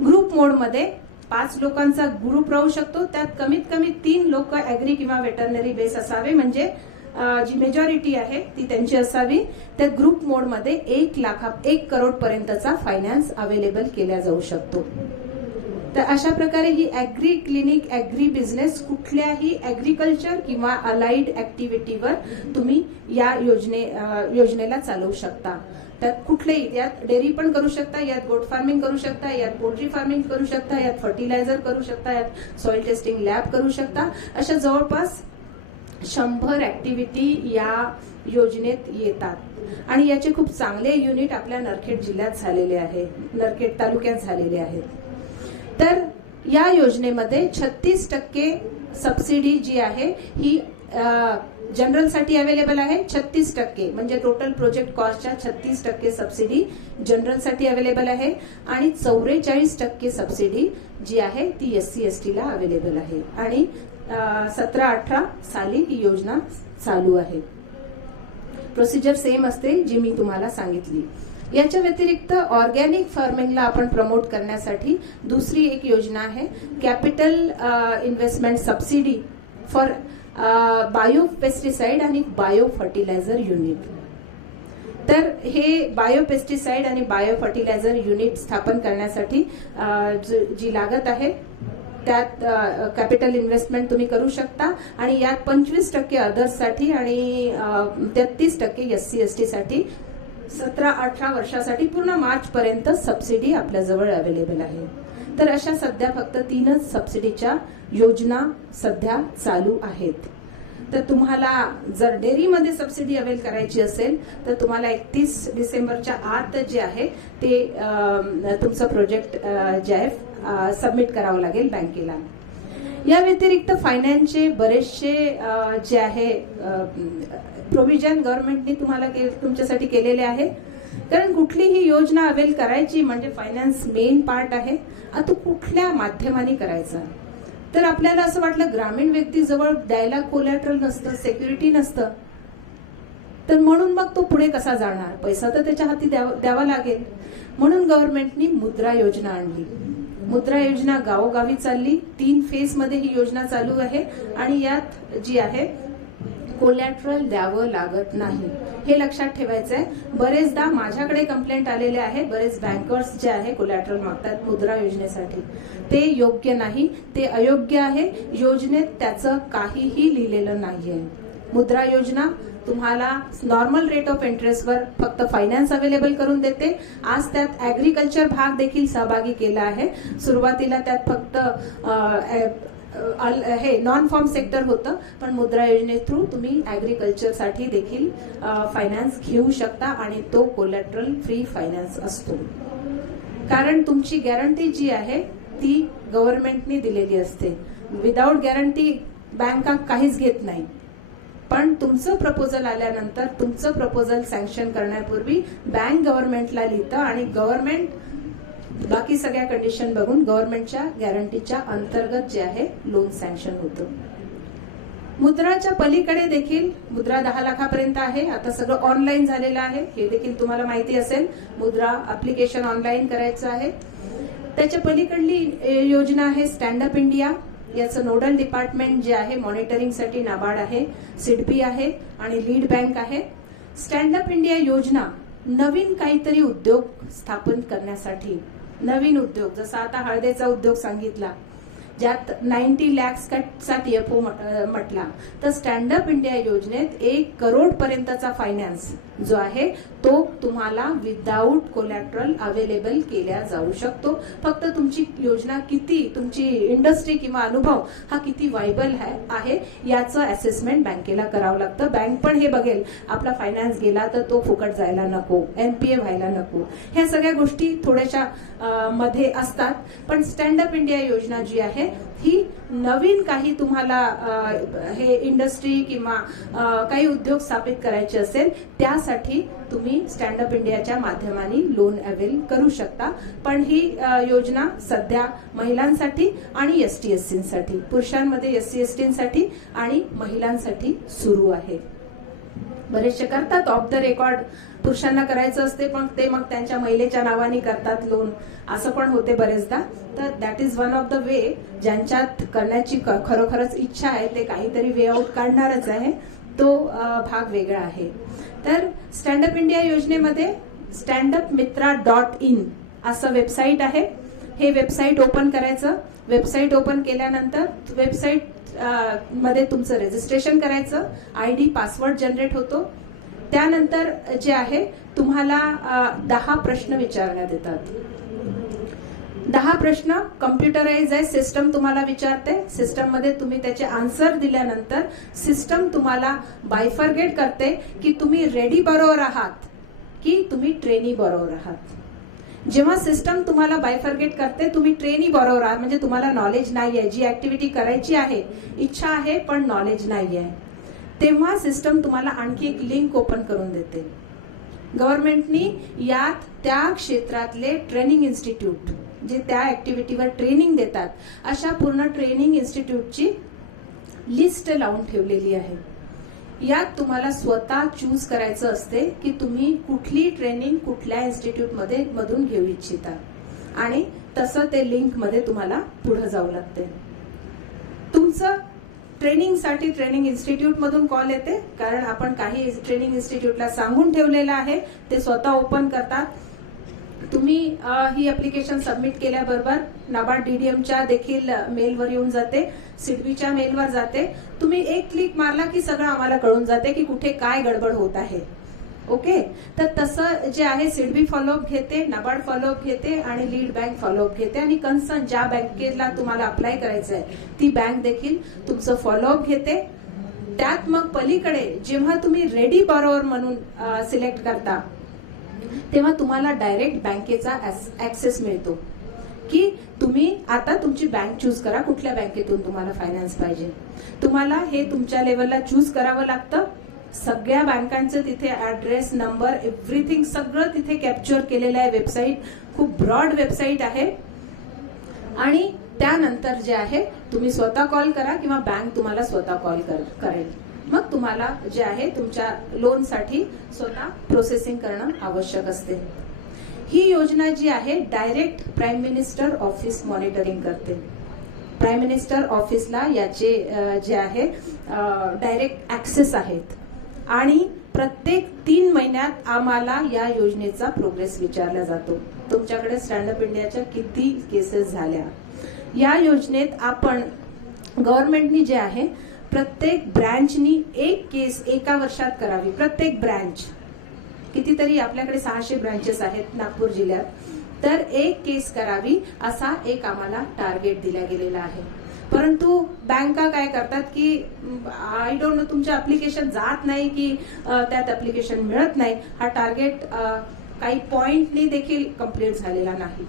ग्रुप मोड मध्ये 5 लोकांचा ग्रुप राहू शकतो. त्यात कमीत कमी 3 लोक ऍग्री किंवा वेटरनरी बेस असावे, म्हणजे जी मेजॉरिटी आहे ती त्यांची असावी. त्या ग्रुप मोड मध्ये 1 करोड पर्यंतचा फायनान्स अवेलेबल केला जाऊ शकतो. तर अशा प्रकारे ही ऍग्री क्लिनिक ऍग्री बिझनेस कुठल्याही ऍग्रीकल्चर किंवा अलाइड ऍक्टिव्हिटीवर तुम्ही या योजनेला चालवू शकता. त्यात कुठलेही, यात डेअरी पण करू शकता, यात गोट फार्मिंग करू शकता, यात पोल्ट्री फार्मिंग करू शकता, यात फर्टिलायझर करू शकता, यात सॉइल टेस्टिंग लॅब करू शकता. अशा जवळपास 100 ऍक्टिव्हिटी या योजनेत येतात आणि याचे खूप चांगले युनिट आपल्या नरखेड जिल्ह्यात झालेले आहेत, नरखेड तालुक्यात झालेले आहेत. तर या योजनेमध्ये 36% सबसिडी जी आहे ही जनरल साठी अवेलेबल आहे. 36% म्हणजे टोटल प्रोजेक्ट कॉस्टच्या 36% सबसिडी जनरल साठी अवेलेबल आहे आणि 44% सबसिडी जी आहे ती SC/ST ला अवेलेबल आहे आणि 17-18 साली ही योजना चालू आहे. प्रोसिजर सेम असते जी मी तुम्हाला सांगितली. याच्या व्यतिरिक्त ऑर्गॅनिक फार्मिंगला आपण प्रमोट करण्यासाठी दुसरी एक योजना आहे, capital investment subsidy for bio pesticide आणि बायो फर्टिलायझर युनिट. तर हे बायो पेस्टिसाइड आणि बायो फर्टिलायझर युनिट स्थापन करण्यासाठी जी लागत आहे त्यात कॅपिटल इन्व्हेस्टमेंट तुम्ही करू शकता आणि यात 25% अदर्ससाठी आणि 33% SC/ST साठी 17-18 वर्षासाठी पूर्ण मार्च पर्यंत सबसिडी आपल्याजवळ अवेलेबल आहे. तर अशा सध्या फक्त 3च सबसिडीच्या योजना सध्या चालू आहेत. तर तुम्हाला जर डेअरीमध्ये सबसिडी अवेल करायची असेल तर तुम्हाला 31 डिसेंबरच्या आत जे आहे ते तुमचं प्रोजेक्ट जे आहे सबमिट करावं लागेल बँकेला. या व्यतिरिक्त फायनान्सचे बरेचसे जे आहे प्रोव्हिजन गव्हर्नमेंटने तुम्हाला तुमच्यासाठी केलेले आहे. कारण कुठलीही योजना अवेल करायची म्हणजे फायनान्स मेन पार्ट आहे. आता कुठल्या माध्यमाने करायचा, तर आपल्याला असं वाटलं ग्रामीण व्यक्तीजवळ द्यायला कोलॅटरल नसतं, सिक्युरिटी नसतं, तर म्हणून मग तो पुढे कसा जाणार, पैसा तर त्याच्या हाती द्यावा लागेल. म्हणून गव्हर्नमेंटनी मुद्रा योजना आणली. मुद्रा योजना गावोगावी चालली. 3 फेज मध्ये ही योजना चालू आहे आणि यात जी आहे कोलॅटरल द्यावं लागत नाही, हे लक्षात ठेवायचं आहे. बरेचदा माझ्याकडे कंप्लेंट आलेले आहे, बरेच बँकर्स जे आहे कोलॅटरल मागतात मुद्रा योजनेसाठी. ते योग्य नाही, ते अयोग्य आहे. योजनेत त्याचं काहीही लिहिलेलं नाहीये. मुद्रा योजना तुम्हाला नॉर्मल रेट ऑफ इंटरेस्टवर फक्त फायनान्स अवेलेबल करून देते. आज त्यात ऍग्रीकल्चर भाग देखील सहभागी केला आहे. सुरुवातीला त्यात फक्त हे नॉन फार्म सेक्टर होतं, पण मुद्रा योजने थ्रू तुम्ही ऍग्रीकल्चर साठी देखील फायनान्स घेऊ शकता आणि तो कोलॅटरल फ्री फायनान्स असतो. कारण तुमची गॅरंटी जी आहे ती गव्हर्नमेंटने दिलेली असते. विदाउट गॅरंटी बँका काहीच घेत नाही. पण तुमचं प्रपोजल आल्यानंतर तुमचं प्रपोजल सँक्शन करण्यापूर्वी बँक गव्हर्नमेंटला लिहितं आणि गव्हर्नमेंट बाकी सगळ्या कंडिशन बघून गव्हर्नमेंटच्या गॅरंटीच्या अंतर्गत जे आहे लोन सँक्शन होतं. मुद्राच्या पलीकडे देखील मुद्रा 10 लाखापर्यंत आहे. आता सगळं ऑनलाईन झालेलं आहे, हे देखील तुम्हाला माहिती असेल. मुद्रा ऍप्लिकेशन ऑनलाईन करायचं आहे. त्याच्या पलीकडली योजना आहे स्टँड अप इंडिया. याचं नोडल डिपार्टमेंट जे आहे मॉनिटरिंगसाठी नाबार्ड आहे, सिडबी आहे आणि लीड बँक आहे. स्टँड अप इंडिया योजना नवीन काहीतरी उद्योग स्थापन करण्यासाठी, नवीन उद्योग, जसा आता हळदीचा उद्योग सांगितला ज्यात 90 लॅक्सचा TFO म्हटला, तर स्टँडअप इंडिया योजनेत 1 करोड पर्यंतचा फायनान्स जो आहे तो तुम्हाला विदाऊट कोलॅटरल अवेलेबल केल्या जाऊ शकतो. फक्त तुमची योजना किती, तुमची इंडस्ट्री किंवा अनुभव हा किती वायबल आहे याचं असेसमेंट बँकेला करावं लागतं. बँक पण हे बघेल आपला फायनान्स गेला तर तो फुकट जायला नको, NPA व्हायला नको, ह्या सगळ्या गोष्टी थोड्याशा मध्ये असतात. पण स्टँडअप इंडिया योजना जी आहे ही नवीन काही तुम्हाला हे इंडस्ट्री किंवा काही उद्योग स्थापित करायचे असेल त्यासाठी तुम्ही स्टँडअप इंडियाच्या माध्यमाने लोन अवेल करू शकता. पण ही योजना सध्या महिलांसाठी आणि ST-SC साठी, पुरुषांमध्ये SC-ST साठी आणि महिलांसाठी सुरू आहे. बरेचसे करतात ऑफ द रेकॉर्ड, पुरुषांना करायचं असते पण ते मग त्यांच्या महिलेच्या नावाने करतात लोन, असं पण होते बरेचदा. तर that is one of the way, ज्यांच्यात करण्याची खरोखरच इच्छा आहे ते काहीतरी वे आउट काढणारच आहे, तो भाग वेगळा आहे. तर स्टँडअप इंडिया योजनेमध्ये standupmitra.in असं वेबसाईट आहे. हे वेबसाईट ओपन करायचं. वेबसाईट ओपन केल्यानंतर वेबसाईट मध्ये तुमचं रजिस्ट्रेशन करायचं, ID पासवर्ड जनरेट होतो. त्यानंतर जे आहे तुम्हाला 10 प्रश्न विचारण्यात येतात. 10 प्रश्न कम्प्युटराइज आहे, सिस्टम तुम्हाला विचारते. सिस्टम मध्ये तुम्ही त्याचे आन्सर दिल्यानंतर सिस्टम तुम्हाला बायफर्गेट करते की तुम्ही रेडी बरोबर आहात की तुम्ही ट्रेनी बरोबर आहात. जेव्हा सिस्टम तुम्हाला बायफर्गेट करते तुम्ही ट्रेनी बरोबर आहात म्हणजे तुम्हाला नॉलेज नाही आहे, जी ऍक्टिव्हिटी करायची आहे, इच्छा आहे पण नॉलेज नाही आहे, तेव्हा सिस्टम तुम्हाला आणखी एक लिंक ओपन करून देते. गव्हर्नमेंटनी यात त्या क्षेत्रातले ट्रेनिंग इन्स्टिट्यूट जे त्या ऍक्टिव्हिटीवर ट्रेनिंग देतात अशा पूर्ण ट्रेनिंग इन्स्टिट्यूटची लिस्ट लावून ठेवलेली आहे. यात तुम्हाला स्वतः चूज करायचं असते की तुम्ही कुठली ट्रेनिंग कुठल्या इन्स्टिट्यूट मधून घेऊ इच्छिता आणि तसं ते लिंक मध्ये तुम्हाला पुढे जावं लागते. तुमचं ट्रेनिंगसाठी ट्रेनिंग इन्स्टिट्यूट मधून कॉल येते, कारण आपण काही ट्रेनिंग इन्स्टिट्यूटला सांगून ठेवलेलं आहे, ते स्वतः ओपन करतात. तुम्ही ही ऍप्लिकेशन सबमिट केल्याबरोबर नाबार्ड DDMच्या देखील मेलवर येऊन जाते, सिडबीच्या मेलवर जाते. तुम्ही एक क्लिक मारला की सगळं आम्हाला कळून जाते की कुठे काय गडबड होत आहे. ओके, तर तसं जे आहे सिडबी फॉलोअप घेते, नाबार्ड फॉलोअप घेते आणि लीड बँक फॉलोअप घेते आणि कन्सर्न ज्या बँकेला तुम्हाला अप्लाय करायचं आहे ती बँक देखील तुमचं फॉलोअप घेते. त्यात मग पलीकडे जेव्हा तुम्ही रेडी बॉरोवर म्हणून सिलेक्ट करता तेव्हा तुम्हाला डायरेक्ट बँकेचा ऍक्सेस मिळतो की तुम्ही आता तुमची बँक चूज करा, कुठल्या बँकेतून तुम्हाला फायनान्स पाहिजे. तुम्हाला हे तुमच्या लेवलला चूज करावं लागतं. सगळ्या बँकांचं तिथे ऍड्रेस, नंबर, एव्हरीथिंग सगळं तिथे कॅप्चर केलेलं आहे. वेबसाईट खूप ब्रॉड वेबसाईट आहे. आणि त्यानंतर जे आहे तुम्ही स्वतः कॉल करा किंवा बँक तुम्हाला स्वतः कॉल करेल. मग तुम्हाला जे आहे तुमच्या लोनसाठी स्वतः प्रोसेसिंग करणं आवश्यक असते. ही योजना जी आहे direct prime minister office monitoring करते. प्राईम मिनिस्टर ऑफिसला याचे जे आहे डायरेक्ट ऍक्सेस आहेत आणि प्रत्येक 3 महिन्यात आम्हाला या योजनेचा प्रोग्रेस विचारला जातो. तुमच्याकडे स्टँडअप इंडियाच्या किती केसेस झाल्या. या योजनेत आपण गव्हर्नमेंटनी जे आहे प्रत्येक ब्रँचनी एक केस एका वर्षात करावी. प्रत्येक ब्रँच, कितीतरी आपल्याकडे 600 ब्रँचेस आहेत नागपूर जिल्ह्यात, तर एक केस करावी असा एक आम्हाला टार्गेट दिला गेलेला आहे. परंतु बँका काय करतात की आय डोंट नो, तुमच्या अप्लिकेशन जात नाही की त्यात अप्लिकेशन मिळत नाही. हा टार्गेट काही पॉइंटनी देखील कम्प्लीट झालेला नाही.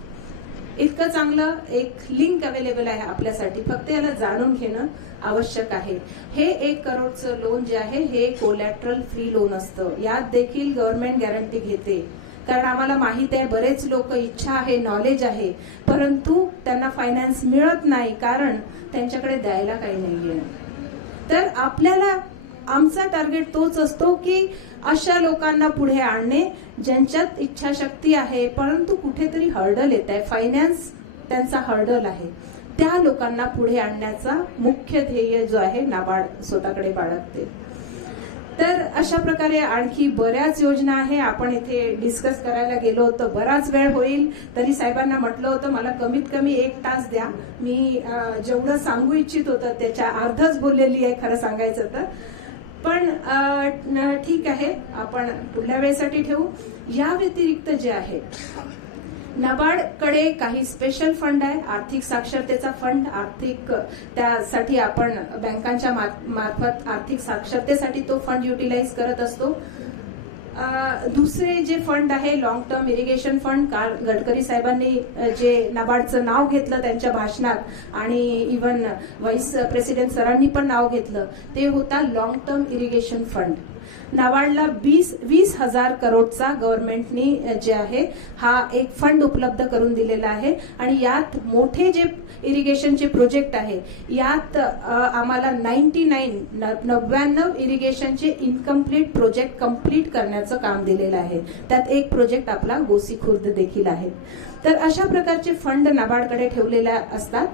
इतकं चांगलं एक लिंक अवेलेबल आहे आपल्यासाठी, फक्त याला जाणून घेणं आवश्यक आहे. हे 1 करोडचं लोन जे आहे हे कोलॅटरल फ्री लोन असतं. यात देखील गव्हर्नमेंट गॅरंटी घेते, कारण आम्हाला माहित आहे बरेच लोक, इच्छा आहे, नॉलेज आहे, परंतु त्यांना फायनान्स मिळत नाही कारण त्यांच्याकडे द्यायला काही नाहीये. तर आपल्याला आमचा टार्गेट तोच असतो की अशा लोकांना पुढे आणणे ज्यांच्यात इच्छाशक्ती आहे परंतु कुठेतरी हर्डल येत आहे, फायनान्स त्यांचा हर्डल आहे, त्या लोकांना पुढे आणण्याचा मुख्य ध्येय जो आहे नाबार्ड स्वतःकडे बाळगते. तर अशा प्रकारे आणखी बऱ्याच योजना आहे. आपण इथे डिस्कस करायला गेलो होतो, बराच वेळ होईल. तरी साहेबांना म्हटलं होतं मला कमीत कमी 1 तास द्या. मी जेवढं सांगू इच्छित होतं त्याच्या अर्धच बोललेली आहे खरं सांगायचं तर. पण ठीक आहे, आपण पुढल्या वेळेसाठी ठेवू. या व्यतिरिक्त जे आहे नाबार्डकडे काही स्पेशल फंड आहे. आर्थिक साक्षरतेचा फंड, त्यासाठी आपण बँकांच्या मार्फत आर्थिक साक्षरतेसाठी तो फंड युटिलाइज करत असतो. दुसरे जे फंड आहे लॉंग टर्म इरिगेशन फंड. काल गडकरी साहेबांनी जे नाबार्डचं नाव घेतलं त्यांच्या भाषणात आणि इव्हन व्हाईस प्रेसिडेंट सरांनी पण नाव घेतलं, ते होता लॉंग टर्म इरिगेशन फंड. नाबार्डला 20,000 करोडचा गव्हर्नमेंटनी जे आहे हा एक फंड उपलब्ध करून दिलेला आहे. आणि यात मोठे जे इरिगेशनचे प्रोजेक्ट आहे यात आम्हाला 99 इरिगेशनचे इनकम्प्लीट प्रोजेक्ट कंप्लीट करण्याचं काम दिलेलं आहे. त्यात एक प्रोजेक्ट आपला गोसी खुर्द देखील आहे. तर अशा प्रकारचे फंड नाबार्डकडे ठेवलेले असतात.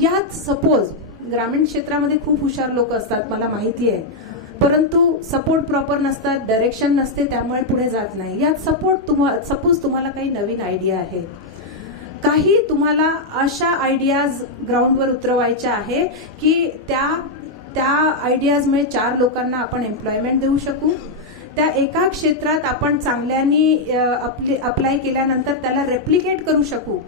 यात सपोज ग्रामीण क्षेत्रामध्ये खूप हुशार लोक असतात, मला माहिती आहे, परंतु सपोर्ट प्रॉपर नसतात, डायरेक्शन नसते, त्यामुळे पुढे जात नाही. यात सपोज तुम्हाला काही नवीन आयडिया आहे, काही तुम्हाला अशा आयडियाज ग्राउंडवर उतरवायच्या आहे की त्या आयडियाजमुळे 4 लोकांना आपण एम्प्लॉयमेंट देऊ शकू. त्या एका क्षेत्रात आपण चांगल्यानी अप्लाय केल्यानंतर त्याला रेप्लिकेट करू शकू.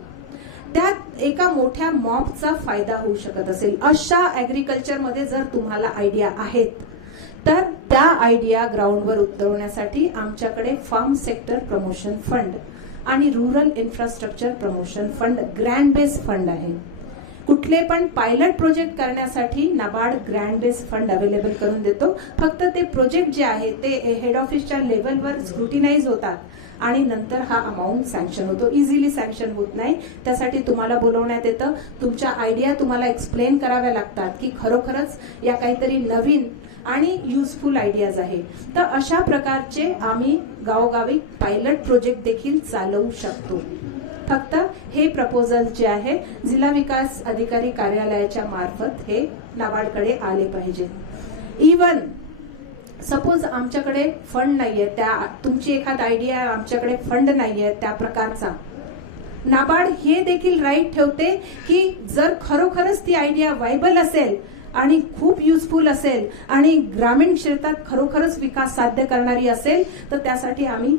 त्यात एका मोठ्या मॉबचा फायदा होऊ शकत असेल. अशा ऍग्रिकल्चरमध्ये जर तुम्हाला आयडिया आहेत तर त्या आयडिया ग्राउंडवर उतरवण्यासाठी आमच्याकडे फार्म सेक्टर प्रमोशन फंड आणि rural infrastructure promotion fund, grand base fund आहे. कुठले पण पायलट प्रोजेक्ट करण्यासाठी NABARD grand base fund available करून देतो. फक्त ते प्रोजेक्ट जे आहे ते हेड ऑफिसच्या लेवलवर स्क्रुटिनाइज होतात आणि नंतर हा अमाऊंट सँक्शन होतो. इझिली सँक्शन होत नाही. त्यासाठी तुम्हाला बोलवण्यात येतं. तुमच्या आयडिया तुम्हाला एक्सप्लेन कराव्या लागतात की खरोखरच या काहीतरी नवीन आणि युजफुल आयडियाज आहे. तर अशा प्रकारचे आम्ही गावोगावी पायलट प्रोजेक्ट देखील चालवू शकतो. फक्त हे प्रपोजल जे आहे जिल्हा विकास अधिकारी कार्यालयाच्या मार्फत हे नाबार्डकडे आले पाहिजे. इवन सपोज आमच्याकडे फंड नाहीये, तुमची एखाद आयडिया आमच्याकडे फंड नाहीये त्या प्रकारचा, नाबार्ड हे देखील राईट ठेवते की जर खरोखरच ती आयडिया व्हायबल असेल आणि खूप युजफुल असेल आणि ग्रामीण क्षेत्रात खरोखरच विकास साध्य करणारी असेल तर त्यासाठी आम्ही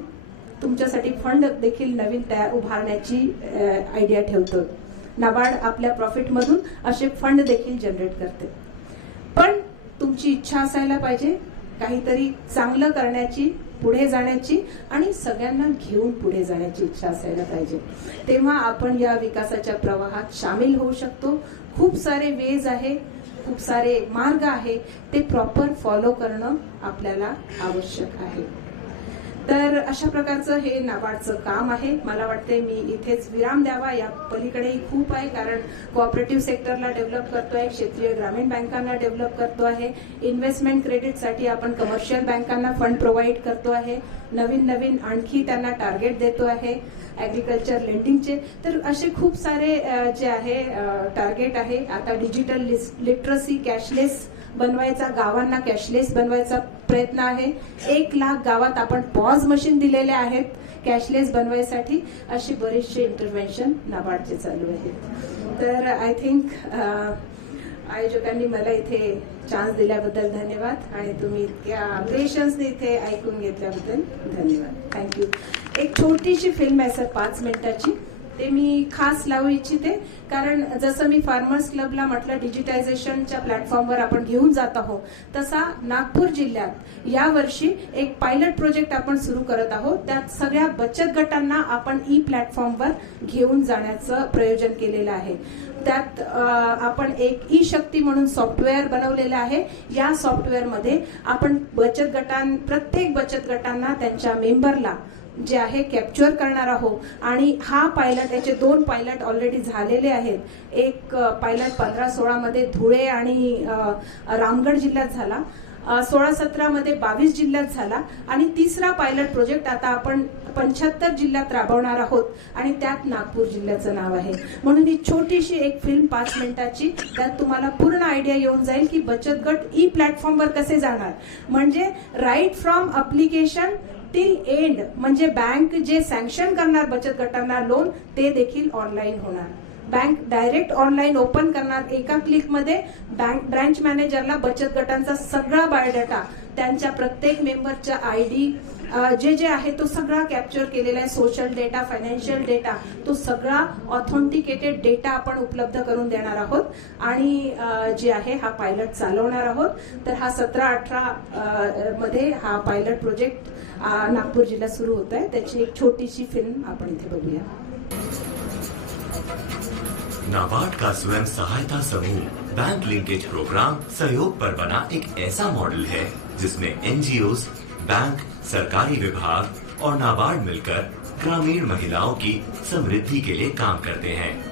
तुमच्यासाठी फंड देखील नवीन उभारण्याची आयडिया ठेवतो. नाबार्ड आपल्या प्रॉफिटमधून असे फंड देखील जनरेट करते. पण तुमची इच्छा असायला पाहिजे काहीतरी चांगलं करण्याची, पुढे जाण्याची आणि सगळ्यांना घेऊन पुढे जाण्याची इच्छा असायला पाहिजे. तेव्हा आपण या विकासाच्या प्रवाहात सामील होऊ शकतो. खूप सारे वेज आहे, खूप सारे मार्ग आहे, ते प्रॉपर फॉलो करणं आपल्याला आवश्यक आहे. तर अशा प्रकारचं हे नाबार्डचं काम आहे. मला वाटते मी इथेच विराम द्यावा. या पलीकडेही खूप आहे, कारण कोऑपरेटिव्ह सेक्टरला डेव्हलप करतोय, क्षेत्रीय ग्रामीण बँकांना डेव्हलप करतो आहे, इन्व्हेस्टमेंट क्रेडिटसाठी आपण कमर्शियल बँकांना फंड प्रोव्हाइड करतो आहे, नवीन आणखी त्यांना टार्गेट देतो आहे ऍग्रिकल्चर लेंडिंगचे. तर असे खूप सारे जे आहे टार्गेट आहे. आता डिजिटल लिटरसी, कॅशलेस बनवायचा, गावांना कॅशलेस बनवायचा प्रयत्न आहे. 1 लाख गावात आपण पॉज मशीन दिलेले आहेत कॅशलेस बनवायसाठी. अशी बरेचसे इंटरव्हेन्शन नाबार्डचे चालू आहेत. तर आय थिंक आयोजकांनी मला इथे चान्स दिल्याबद्दल धन्यवाद आणि तुम्ही इतक्या पेशन्सने इथे ऐकून घेतल्याबद्दल धन्यवाद. थँक्यू. एक छोटीशी फिल्म आहे सर 5 मिनिटाची, ते मी खास लावू इच्छिते. कारण जसं मी फार्मर्स क्लबला म्हटलं डिजिटायझेशनच्या प्लॅटफॉर्मवर आपण घेऊन जात आहोत, तसा नागपूर जिल्ह्यात यावर्षी एक पायलट प्रोजेक्ट आपण सुरू करत आहोत. त्यात सगळ्या बचत गटांना आपण प्लॅटफॉर्मवर घेऊन जाण्याचं प्रयोजन केलेलं आहे. त्यात आपण एक शक्ती म्हणून सॉफ्टवेअर बनवलेलं आहे. या सॉफ्टवेअरमध्ये आपण प्रत्येक बचत गटांना त्यांच्या मेंबरला जे आहे कॅप्चर करणार आहोत. आणि हा पायलट, याचे 2 पायलट ऑलरेडी झालेले आहेत. एक पायलट 15-16 मध्ये धुळे आणि रामगड जिल्ह्यात झाला 16-17 मध्ये 22 जिल्ह्यात झाला आणि तिसरा पायलट प्रोजेक्ट आता आपण 75 जिल्ह्यात राबवणार आहोत आणि त्यात नागपूर जिल्ह्याचं नाव आहे. म्हणून ही छोटीशी एक फिल्म 5 मिनिटाची, त्यात तुम्हाला पूर्ण आयडिया येऊन जाईल की बचत गट ई प्लॅटफॉर्मवर कसे जाणार. म्हणजे right from application till end, म्हणजे बँक जे सँक्शन करणार बचत गटांना लोन ते देखील ऑनलाईन होणार. बँक डायरेक्ट ऑनलाईन ओपन करणार एका क्लिकमध्ये. बँक ब्रांच मॅनेजरला बचत गटांचा सगळा बायोडाटा, त्यांच्या प्रत्येक मेंबरच्या ID जे आहे तो सगळा कॅप्चर केलेला आहे. सोशल डेटा, फायनान्शियल डेटा, तो सगळा ऑथेंटिकेटेड डेटा आपण उपलब्ध करून देणार आहोत आणि जे आहे हा पायलट चालवणार आहोत. तर हा 17-18 मध्ये हा पायलट प्रोजेक्ट नागपूर जिल्ह्यात सुरू होत आहे. त्याची एक छोटीशी फिल्म आपण इथे बघूया. नाबार्ड का स्वयं सहायता समूह बैंक लिंकेज प्रोग्राम सहयोग पर बना एक ऐसा मॉडल है जिसमें NGOs, बैंक, सरकारी विभाग और नाबार्ड मिलकर ग्रामीण महिलाओं की समृद्धि के लिए काम करते हैं.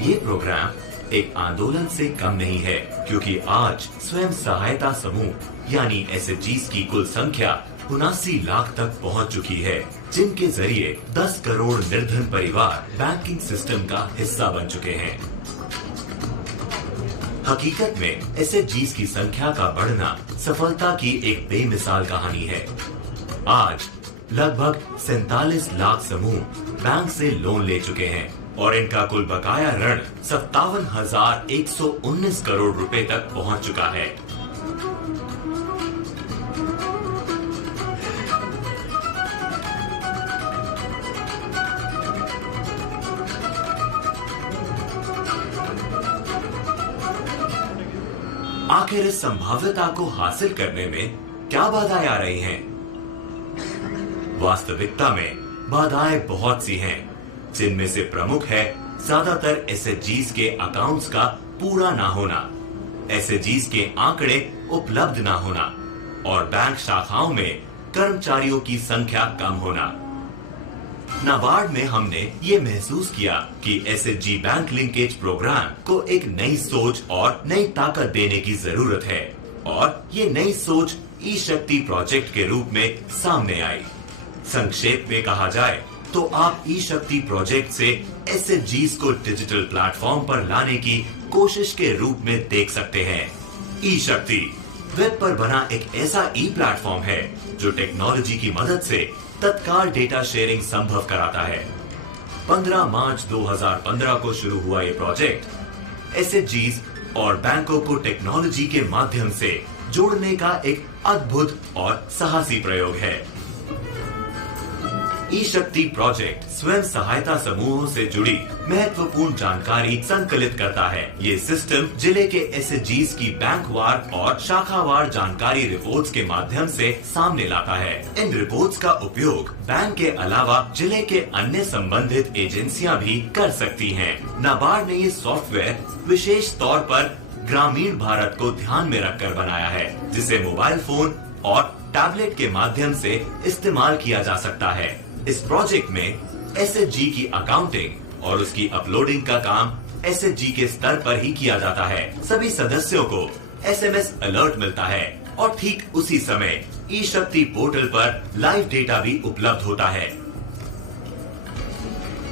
ये प्रोग्राम एक आंदोलन से कम नहीं है, क्योंकि आज स्वयं सहायता समूह यानी SHGs की कुल संख्या 79 लाख तक पहुंच चुकी है, जिनके जरिए 10 करोड़ निर्धन परिवार बैंकिंग सिस्टम का हिस्सा बन चुके हैं. हकीकत में SHGs की संख्या का बढ़ना सफलता की एक बेमिसाल कहानी है. आज लगभग 47 लाख समूह बैंक से लोन ले चुके हैं और इनका कुल बकाया ऋण 57,119 करोड़ रुपए तक पहुंच चुका है. आखिर इस संभाव्यता को हासिल करने में क्या बाधाएं आ रही हैं? वास्तविकता में बाधाएं बहुत सी हैं, जिनमें से प्रमुख है ज्यादातर SHGs के अकाउंट्स का पूरा ना होना, SHGs के आंकड़े उपलब्ध ना होना और बैंक शाखाओं में कर्मचारियों की संख्या कम होना. नाबार्ड में हमने ये महसूस किया कि SHG बैंक लिंकेज प्रोग्राम को एक नई सोच और नई ताकत देने की जरूरत है और ये नई सोच ई शक्ति प्रोजेक्ट के रूप में सामने आई. संक्षेप में कहा जाए तो आप ई शक्ति प्रोजेक्ट से SHGs को डिजिटल प्लेटफॉर्म पर लाने की कोशिश के रूप में देख सकते हैं. ई शक्ति वेब पर बना एक ऐसा ई प्लेटफॉर्म है जो टेक्नोलॉजी की मदद से तत्काल डेटा शेयरिंग संभव कराता है. 15 मार्च 2015 को शुरू हुआ ये प्रोजेक्ट SHGs और बैंकों को टेक्नोलॉजी के माध्यम से जोड़ने का एक अद्भुत और साहसी प्रयोग है. ई शक्ति प्रोजेक्ट स्वयं सहायता समूहों से जुड़ी महत्वपूर्ण जानकारी संकलित करता है. ये सिस्टम जिले के SHGs की बैंकवार और शाखावार जानकारी रिपोर्ट्स के माध्यम से सामने लाता है. इन रिपोर्ट्स का उपयोग बैंक के अलावा जिले के अन्य संबंधित एजेंसियां भी कर सकती हैं. नाबार्ड ने ये सॉफ्टवेयर विशेष तौर पर ग्रामीण भारत को ध्यान में रखकर बनाया है, जिसे मोबाइल फोन और टैबलेट के माध्यम से इस्तेमाल किया जा सकता है. इस प्रोजेक्ट में SHG की अकाउंटिंग और उसकी अपलोडिंग का काम SHG के स्तर पर ही किया जाता है. सभी सदस्यों को SMS अलर्ट मिलता है और ठीक उसी समय ई शक्ति पोर्टल पर लाइव डेटा भी उपलब्ध होता है.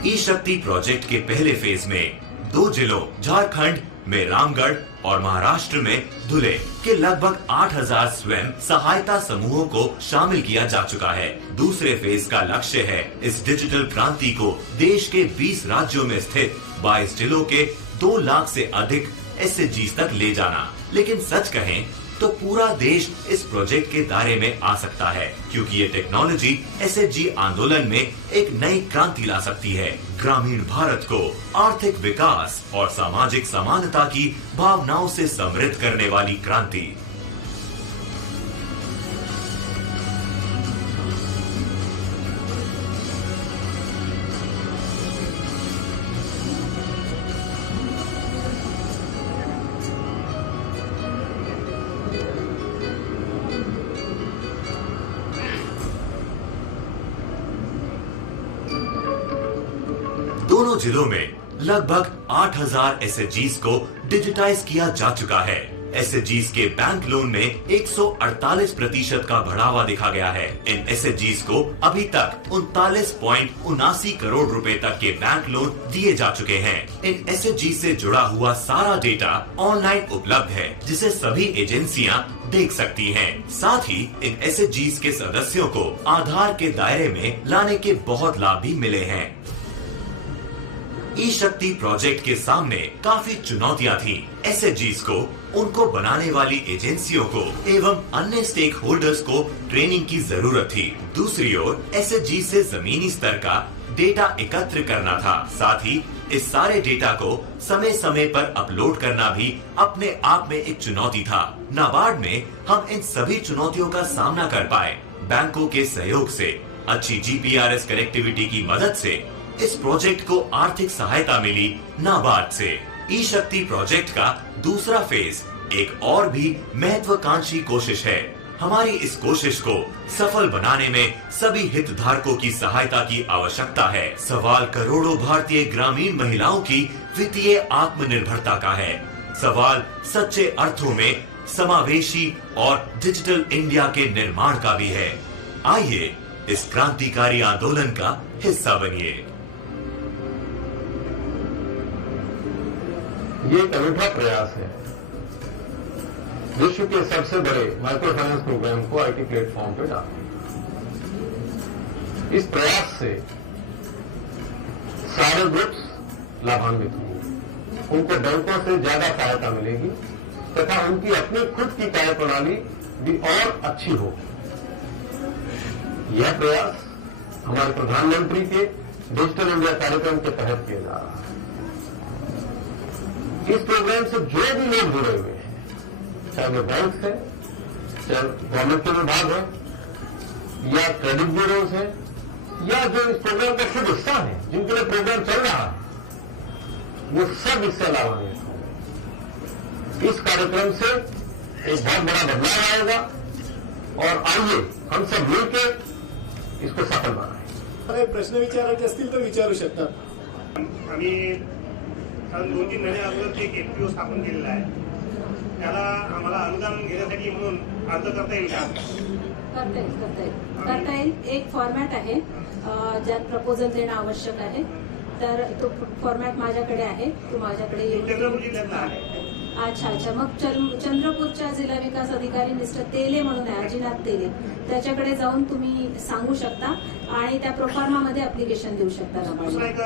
ई शक्ति प्रोजेक्ट के पहले फेज में 2 जिलों झारखंड में रामगढ़ और महाराष्ट्र में धुले के लगभग 8,000 स्वयं सहायता समूहों को शामिल किया जा चुका है. दूसरे फेज का लक्ष्य है इस डिजिटल क्रांति को देश के 20 राज्यों में स्थित 22 जिलों के 2 लाख से अधिक SHGs तक ले जाना. लेकिन सच कहें तो पूरा देश इस प्रोजेक्ट के दायरे में आ सकता है, क्योंकि ये टेक्नोलॉजी SHG आंदोलन में एक नई क्रांति ला सकती है. ग्रामीण भारत को आर्थिक विकास और सामाजिक समानता की भावनाओं से समृद्ध करने वाली क्रांति. दोनों जिलों में लगभग 8,000 SHGs को डिजिटाइज किया जा चुका है. एसएचजीज के बैंक लोन में 148% का बढ़ावा देखा गया है। इन एसएचजीज को अभी तक 39.79 करोड़ रुपए तक के बैंक लोन दिए जा चुके हैं। इन एसएचजी से जुड़ा हुआ सारा डेटा ऑनलाइन उपलब्ध है, जिसे सभी एजेंसियां देख सकती हैं। साथ ही इन एसएचजीज के सदस्यों को आधार के दायरे में लाने के बहुत लाभ भी मिले हैं। ई शक्ति प्रोजेक्ट के सामने काफी चुनौतियां थी। एसएचजीज को, उनको बनाने वाली एजेंसियों को एवं अन्य स्टेक होल्डर्स को ट्रेनिंग की जरूरत थी। दूसरी ओर एसएचजी से जमीनी स्तर का डेटा एकत्र करना था। साथ ही इस सारे डेटा को समय समय पर अपलोड करना भी अपने आप में एक चुनौती था। नाबार्ड में हम इन सभी चुनौतियों का सामना कर पाए। बैंकों के सहयोग से, अच्छी जीपीआरएस कनेक्टिविटी की मदद से इस प्रोजेक्ट को आर्थिक सहायता मिली नाबार्ड से। ई शक्ति प्रोजेक्ट का दूसरा फेज एक और भी महत्वाकांक्षी कोशिश है। हमारी इस कोशिश को सफल बनाने में सभी हितधारकों की सहायता की आवश्यकता है। सवाल करोड़ों भारतीय ग्रामीण महिलाओं की वित्तीय आत्मनिर्भरता का है। सवाल सच्चे अर्थों में समावेशी और डिजिटल इंडिया के निर्माण का भी है। आइए इस क्रांतिकारी आंदोलन का हिस्सा बनिए। ये एक अनूठा प्रयास है विश्व के सबसे बड़े माइक्रो फाइनेंस प्रोग्राम को आईटी प्लेटफॉर्म पे डालने। इस प्रयास से सारे ग्रुप्स लाभान्वित होंगे, उनको बैंकों से ज्यादा सहायता मिलेगी तथा उनकी अपनी खुद की कार्यप्रणाली भी और अच्छी होगी। यह प्रयास हमारे प्रधानमंत्री के डिजिटल इंडिया कार्यक्रम के तहत किया जा रहा है। इस प्रोग्राम से जो भी लोग जुड़े हुए हैं, चाहे वो बैंक है, चाहे गवर्नमेंट के विभाग है, या क्रेडिट ब्यूरोज है, या जो इस प्रोग्राम का खुद हिस्सा है, जिनके लिए प्रोग्राम चल रहा है, वो सब इससे लाभान्वित होंगे। इस कार्यक्रम से एक बहुत बड़ा बदलाव आएगा और आइए हम सब मिलकर इसको सफल बनाएं। प्रश्न विचारायचे असतील तर विचारू शकतात। आम्ही 2-3 महिने अगोदर एक एफपीओ स्थापन केलेला आहे, त्याला आम्हाला अनुदान घेण्यासाठी म्हणून अर्ज करता येईल का? करता येईल। एक फॉर्मॅट आहे ज्यात प्रपोजल देणं आवश्यक आहे, तर तो फॉर्मॅट माझ्याकडे आहे, तो माझ्याकडे चंद्रपूर जिल्ह्यातला आहे। अच्छा मग चंद्रपूरच्या जिल्हा विकास अधिकारी मिस्टर तेले म्हणून आहे, अजिनाथ तेले, त्याच्याकडे जाऊन तुम्ही सांगू शकता आणि त्या प्रोफॉर्मा मध्ये ऍप्लिकेशन देऊ शकता। दुसरा एक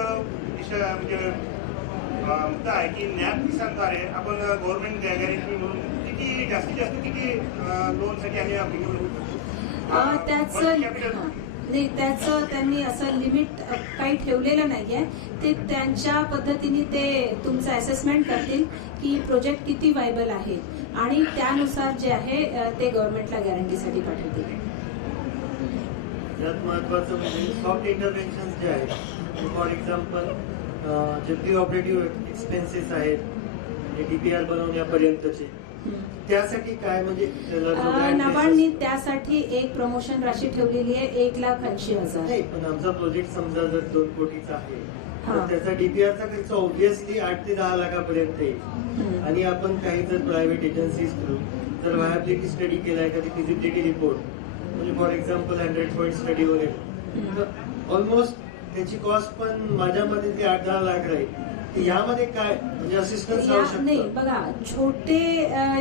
विषय म्हणजे मुद्दा आहे की नॅप किसानद्वारे आपण गव्हर्नमेंट गॅरंटी म्हणून किती जास्तीत जास्त किती लोनसाठी आम्ही अप्लिकेबल नाही, त्याचं त्यांनी असं लिमिट काही ठेवलेलं नाहीये। ते त्यांच्या पद्धतीने ते तुमचं असेसमेंट करतील की प्रोजेक्ट किती व्हायबल आहे आणि त्यानुसार जे आहे ते गव्हर्नमेंटला गॅरंटीसाठी पाठवतील। यात महत्वाचं म्हणजे सॉफ्ट इंटरव्हेन्शन जे आहेत, फॉर एक्झाम्पल जे प्री ऑपरेटिव्ह एक्सपेन्सेस आहेत, डीपीआर बनवण्यापर्यंतचे, त्यासाठी काय म्हणजे नाबार्डने त्यासाठी एक प्रमोशन राशी ठेवलेली आहे 1,80,000। नाही, पण आमचा प्रोजेक्ट समजा जर 2 कोटीचा आहे तर त्याचा डीपीआरचा खर्च ऑब्व्हियसली 8 ते 10 लाखापर्यंत येईल। आणि आपण काही जर प्रायव्हेट एजन्सीज थ्रू जर व्हायबिलिटी स्टडी केला, एखादी फिजिबिलिटी रिपोर्ट, म्हणजे फॉर एक्झाम्पल 100 पॉईंट स्टडी वगैरे, तर ऑलमोस्ट त्याची कॉस्ट पण माझ्या मते ते 8-10 लाख राहील। यामध्ये काय म्हणजे असिस्टन्स नाही बघा, छोटे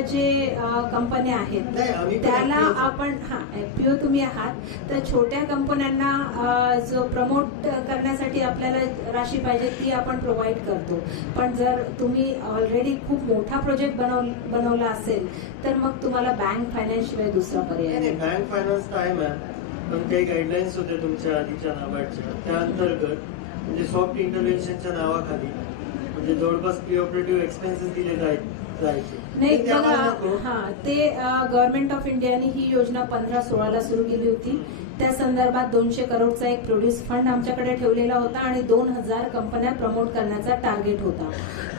जे कंपन्या आहेत त्याला आपण एफपीओ तुम्ही आहात, तर छोट्या कंपन्यांना जो प्रमोट करण्यासाठी आपल्याला राशी पाहिजे ती आपण प्रोव्हाइड करतो। पण जर तुम्ही ऑलरेडी खूप मोठा प्रोजेक्ट बनवला असेल तर मग तुम्हाला बँक फायनान्स शिवाय दुसरा पर्याय नाही। बँक फायनान्स आहे मॅम, पण काही गाईडलाईन्स होते तुमच्या आधीच्या नाबार्डच्या, त्या अंतर्गत म्हणजे सॉफ्ट इंटरव्हेन्शनच्या नावाखाली म्हणजे जवळपास प्री ऑपरेटिव्ह एक्सपेन्सेस दिले जायचे। नाही बघा, ते गव्हर्नमेंट ऑफ इंडियाने ही योजना 15-16 सुरू केली होती। त्या संदर्भात 200 करोडचा एक प्रोड्यूस फंड आमच्याकडे ठेवलेला होता आणि 2000 कंपन्या प्रमोट करण्याचा टार्गेट होता।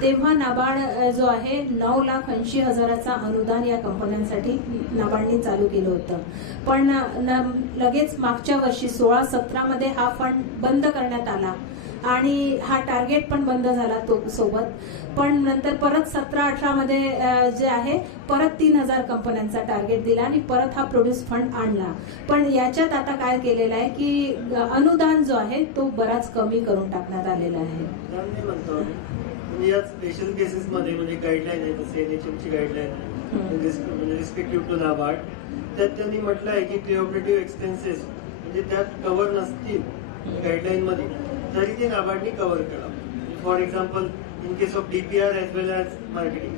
तेव्हा नाबार्ड जो आहे 9,80,000चा अनुदान या कंपन्यांसाठी नाबार्डने चालू केलं होतं। पण लगेच मागच्या वर्षी 16-17 मध्ये हा फंड बंद करण्यात आला आणि हा टार्गेट पण बंद झाला तो सोबत. पण नंतर परत 17-18 मध्ये जे आहे परत 3000 कंपन्यांचा टार्गेट दिला आणि परत हा प्रोड्यूस फंड आणला. पण याच्यात आता काय केलेलं आहे की अनुदान जो आहे तो बराच कमी करून टाकण्यात आलेला आहे. नाही म्हणतो आम्ही. म्हणजे या स्पेशल केसेस मध्ये म्हणजे गाईडलाईन आहे, जसं NHM ची गाईडलाईन आहे म्हणजे रिस्पेक्टिव्ह टू नाबार्ड, त्यात त्यांनी म्हटलं आहे की प्रिऑपरेटिव्ह एक्सपेन्सेस म्हणजे त्यात कव्हर नसतील गाईडलाईन मध्ये तरी ते नाबार्डनी कव्हर करावं. For example in case of DPR as well as marketing.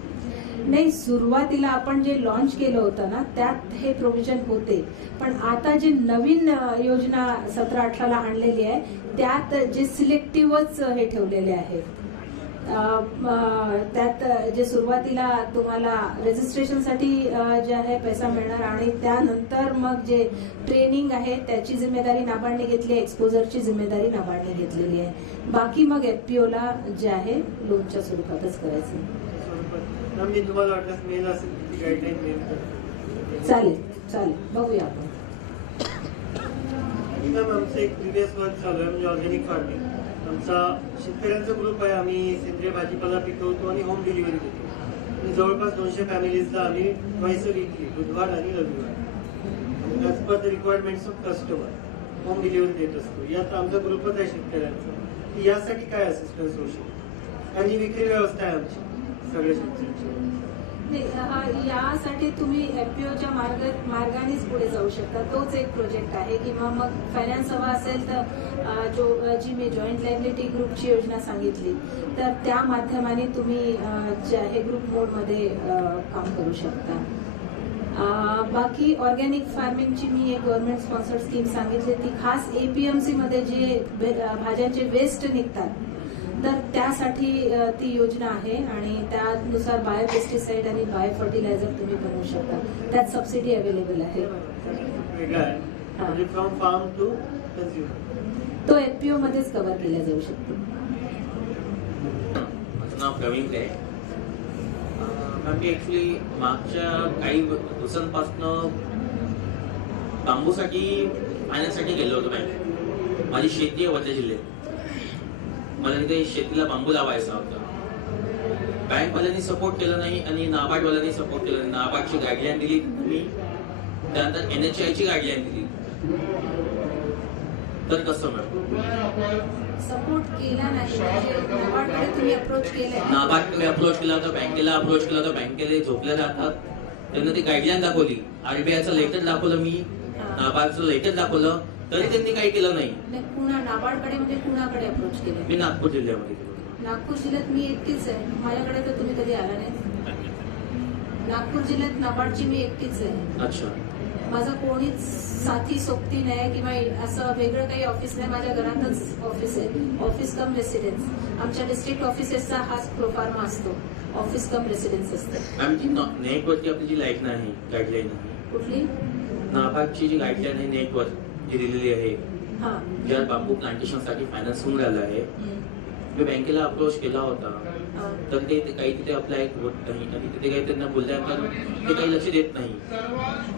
नाही, सुरुवातीला आपण जे लॉन्च केलं होतं ना त्यात हे प्रोव्हिजन होते. पण आता जी नवीन योजना 17-18 ला आणलेली आहे त्यात जे सिलेक्टिव्हच हे ठेवलेले आहेत. त्यात जे सुरुवातीला तुम्हाला रजिस्ट्रेशनसाठी जे आहे पैसा मिळणार आणि त्यानंतर मग जे ट्रेनिंग आहे त्याची जिम्मेदारी नाबार्डने घेतली आहे, एक्सपोजरची जिम्मेदारी नाबार्डने घेतलेली आहे. बाकी मग FPO ला जे आहे लोनच्या स्वरूपातच करायचं. मी तुम्हाला वाटलं मेल असेल ती गाईडलाईन मेल करतो. चालेल बघूया आपण. मॅम आमचं एक प्रिव्हियस वर्क चालू आहे म्हणजे ऑर्गॅनिक फार्मिंग. आमचा शेतकऱ्यांचा ग्रुप आहे. आम्ही सेंद्रिय भाजीपाला पिकवतो आणि होम डिलिव्हरी देतो. आणि जवळपास 200 फॅमिलीजला आम्ही ट्वाइस अ वीकली बुधवार आणि रविवार as per the requirements of customer home delivery देत असतो. यात आमचा ग्रुपच आहे शेतकऱ्यांचा. यासाठी काय असिस्टन्स होऊ शकतो आणि विक्री व्यवस्था आहे आमची सगळ्या शेतकऱ्यांची. यासाठी तुम्ही FPOच्या मार्गानेच पुढे जाऊ शकता. तोच एक प्रोजेक्ट आहे किंवा मग फायनान्स हवा असेल तर जी मी जॉईंट लायबिलिटी ग्रुपची योजना सांगितली तर त्या माध्यमाने तुम्ही जे आहे ग्रुप मोडमध्ये काम करू शकता. बाकी ऑर्गॅनिक फार्मिंगची मी एक गव्हर्नमेंट स्पॉन्सर्ड स्कीम सांगितली ती खास APMC मध्ये जे भाज्यांचे वेस्ट निघतात तर त्यासाठी ती योजना आहे आणि त्यानुसार बायोपेस्टिसाइड आणि बायो फर्टिलायझर तुम्ही बनवू शकता. त्यात सबसिडी अवेलेबल आहे. वेगळा आहे म्हणजे फ्रॉम फार्म टू कन्झ्युमर. तो FPO मध्येच कव्हर केला जाऊ शकतो. माझं नाव प्रवीण आहे. मॅम मी ऍक्च्युली मागच्या काही दिवसांपासून बांबूसाठी फायनान्ससाठी गेलो होतो बँक. माझी शेती आहे वर्धा जिल्ह्यात. मला तिथे शेतीला बांबू लावायचा होता. बँकवाल्यांनी सपोर्ट केला नाही आणि नाबार्डवाल्यांनी सपोर्ट केला नाही. नाबार्डची गाईडलाईन दिली तुम्ही, त्यानंतर NHI ची गाईडलाईन दिली. तर कसं मॅम सपोर्ट केला नाही म्हणजे नाबार्डकडे तुम्ही अप्रोच केलाय? नाबार्डकडे अप्रोच केला होता, बँकेला अप्रोच केला होता. बँकेला झोपल्या जातात. त्यांना ती गाईडलाईन दाखवली. RBIचं लेटर दाखवलं मी, नाबार्डचं लेटर दाखवलं तरी त्यांनी काही केलं नाही. नाबार्डकडे म्हणजे कुणाकडे अप्रोच केलं? मी नागपूर जिल्ह्यामध्ये गेलो. नागपूर जिल्ह्यात मी एकटीच आहे. माझ्याकडे तर तुम्ही कधी आला नाही. नागपूर जिल्ह्यात नाबार्डची मी एकटीच आहे. अच्छा. माझं कोणीच साथी सोबती नाही किंवा असं वेगळं काही ऑफिस नाही. माझ्या घरातच ऑफिस आहे. ऑफिस कम रेसिडेन्स. आमच्या डिस्ट्रिक्ट ऑफिसेसचा हाच प्रोफार्मा असतो. ऑफिस कम रेसिडेन्स असतं. आमची नेटवरची आपली जी लाईन आहे गाईडलाईन आहे कुठली? नाबार्डची जी गाईडलाईन आहे नेटवर जी दिलेली आहे ज्यात बांबू प्लांटेशन साठी फायनान्स होऊन राहिला आहे. मी बँकेला अप्रोच केला होता तर ते काही तिथे अप्लाय होत नाही आणि तिथे काही त्यांना बोलल्यानंतर ते काही लक्ष देत नाही.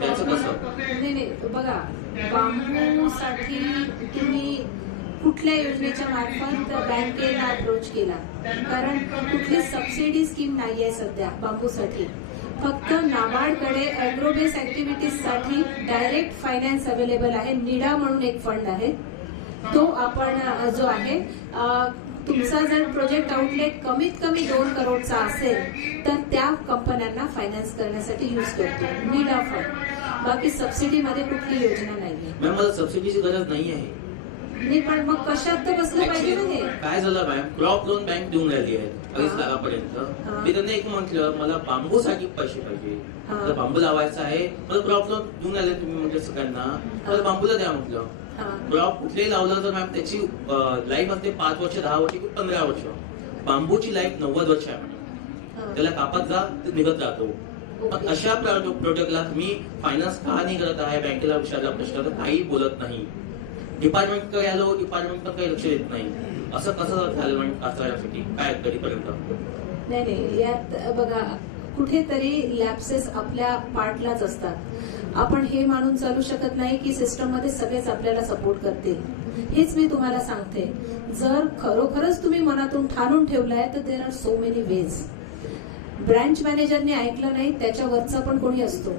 त्याचं कसं? नाही बघा, बांबूसाठी तुम्ही कुठल्या योजनेच्या मार्फत बँकेला अप्रोच केला? कारण कुठली सबसिडी स्कीम नाहीये सध्या बांबूसाठी. फक्त नाबार्डकडे अॅग्रोबेस ऍक्टिव्हिटीज साठी डायरेक्ट फायनान्स अवेलेबल आहे. निडा म्हणून एक फंड आहे तो आपण जो आहे तुमचा जर प्रोजेक्ट आउटलेट कमीत कमी 2 करोडचा असेल तर त्या कंपन्यांना फायनान्स करण्यासाठी यूज करतो निडा फंड. बाकी सबसिडीमध्ये कुठली योजना नाहीये. मॅम मला सबसिडीची गरज नाही आहे. नाही पण मग कशात तर बसलं पाहिजे ना. हे काय झालं मॅम, क्रॉप लोन बँक देऊन राहिली आहे 2.5 लाखापर्यंत. मी त्यांना एक म्हटलं मला बांबूसाठी पैसे पाहिजे, मला बांबू लावायचा आहे, मला क्रॉप लोन देऊन राहिले तुम्ही म्हटलं सगळ्यांना, मला बांबूला द्या म्हटलं. क्रॉप कुठलेही लावलं तर मॅम त्याची लाईफ असते 5 वर्ष 10 वर्ष किंवा 15 वर्ष. बांबूची लाईफ 90 वर्ष आहे मॅडम. त्याला कापत जा ते निघत जातो. अशा प्रोडक्टला तुम्ही फायनान्स का नाही करत आहे बँकेला विचारला प्रश्न तर काही बोलत नाही. डिपार्टमेंटकडे आलो, डिपार्टमेंट पण काही लक्ष देत नाही. असं कसं झालं म्हणजे काय कधीपर्यंत? नाही यात बघा कुठेतरी लॅप्सेस आपल्या पार्टलाच असतात. आपण हे मानून चालू शकत नाही की सिस्टममध्ये सगळेच आपल्याला सपोर्ट करतील. हेच मी तुम्हाला सांगते, जर खरोखरच तुम्ही मनातून ठाणून ठेवलंय तर there are so many ways. Branch मॅनेजरने ऐकलं नाही, त्याच्यावरचा पण कोणी असतो,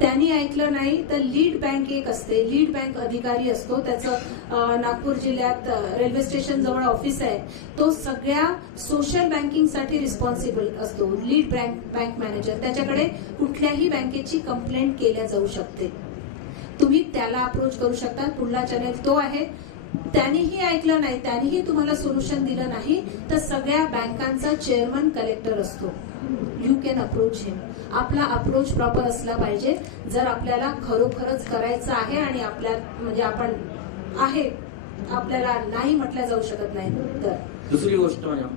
त्यांनी ऐकलं नाही तर लीड बँक एक असते, लीड बँक अधिकारी असतो, त्याचं नागपूर जिल्ह्यात रेल्वे स्टेशन जवळ ऑफिस आहे, तो सगळ्या सोशल बँकिंगसाठी रिस्पॉन्सिबल असतो, लीड बँक मॅनेजर. त्याच्याकडे कुठल्याही बँकेची कंप्लेंट केल्या जाऊ शकते, तुम्ही त्याला अप्रोच करू शकता. पुढला चॅनेल तो आहे. त्यांनीही ऐकलं नाही, त्यांनीही तुम्हाला सोल्युशन दिलं नाही तर सगळ्या बँकांचा चेअरमन कलेक्टर असतो, यू कॅन अप्रोच हिम. आपला अप्रोच प्रॉपर असला पाहिजे. जर आपल्याला खरोखरच करायचं आहे आणि आपल्या म्हणजे आपण आहे, आपल्याला नाही म्हटलं जाऊ शकत नाही. तर दुसरी गोष्ट मॅडम,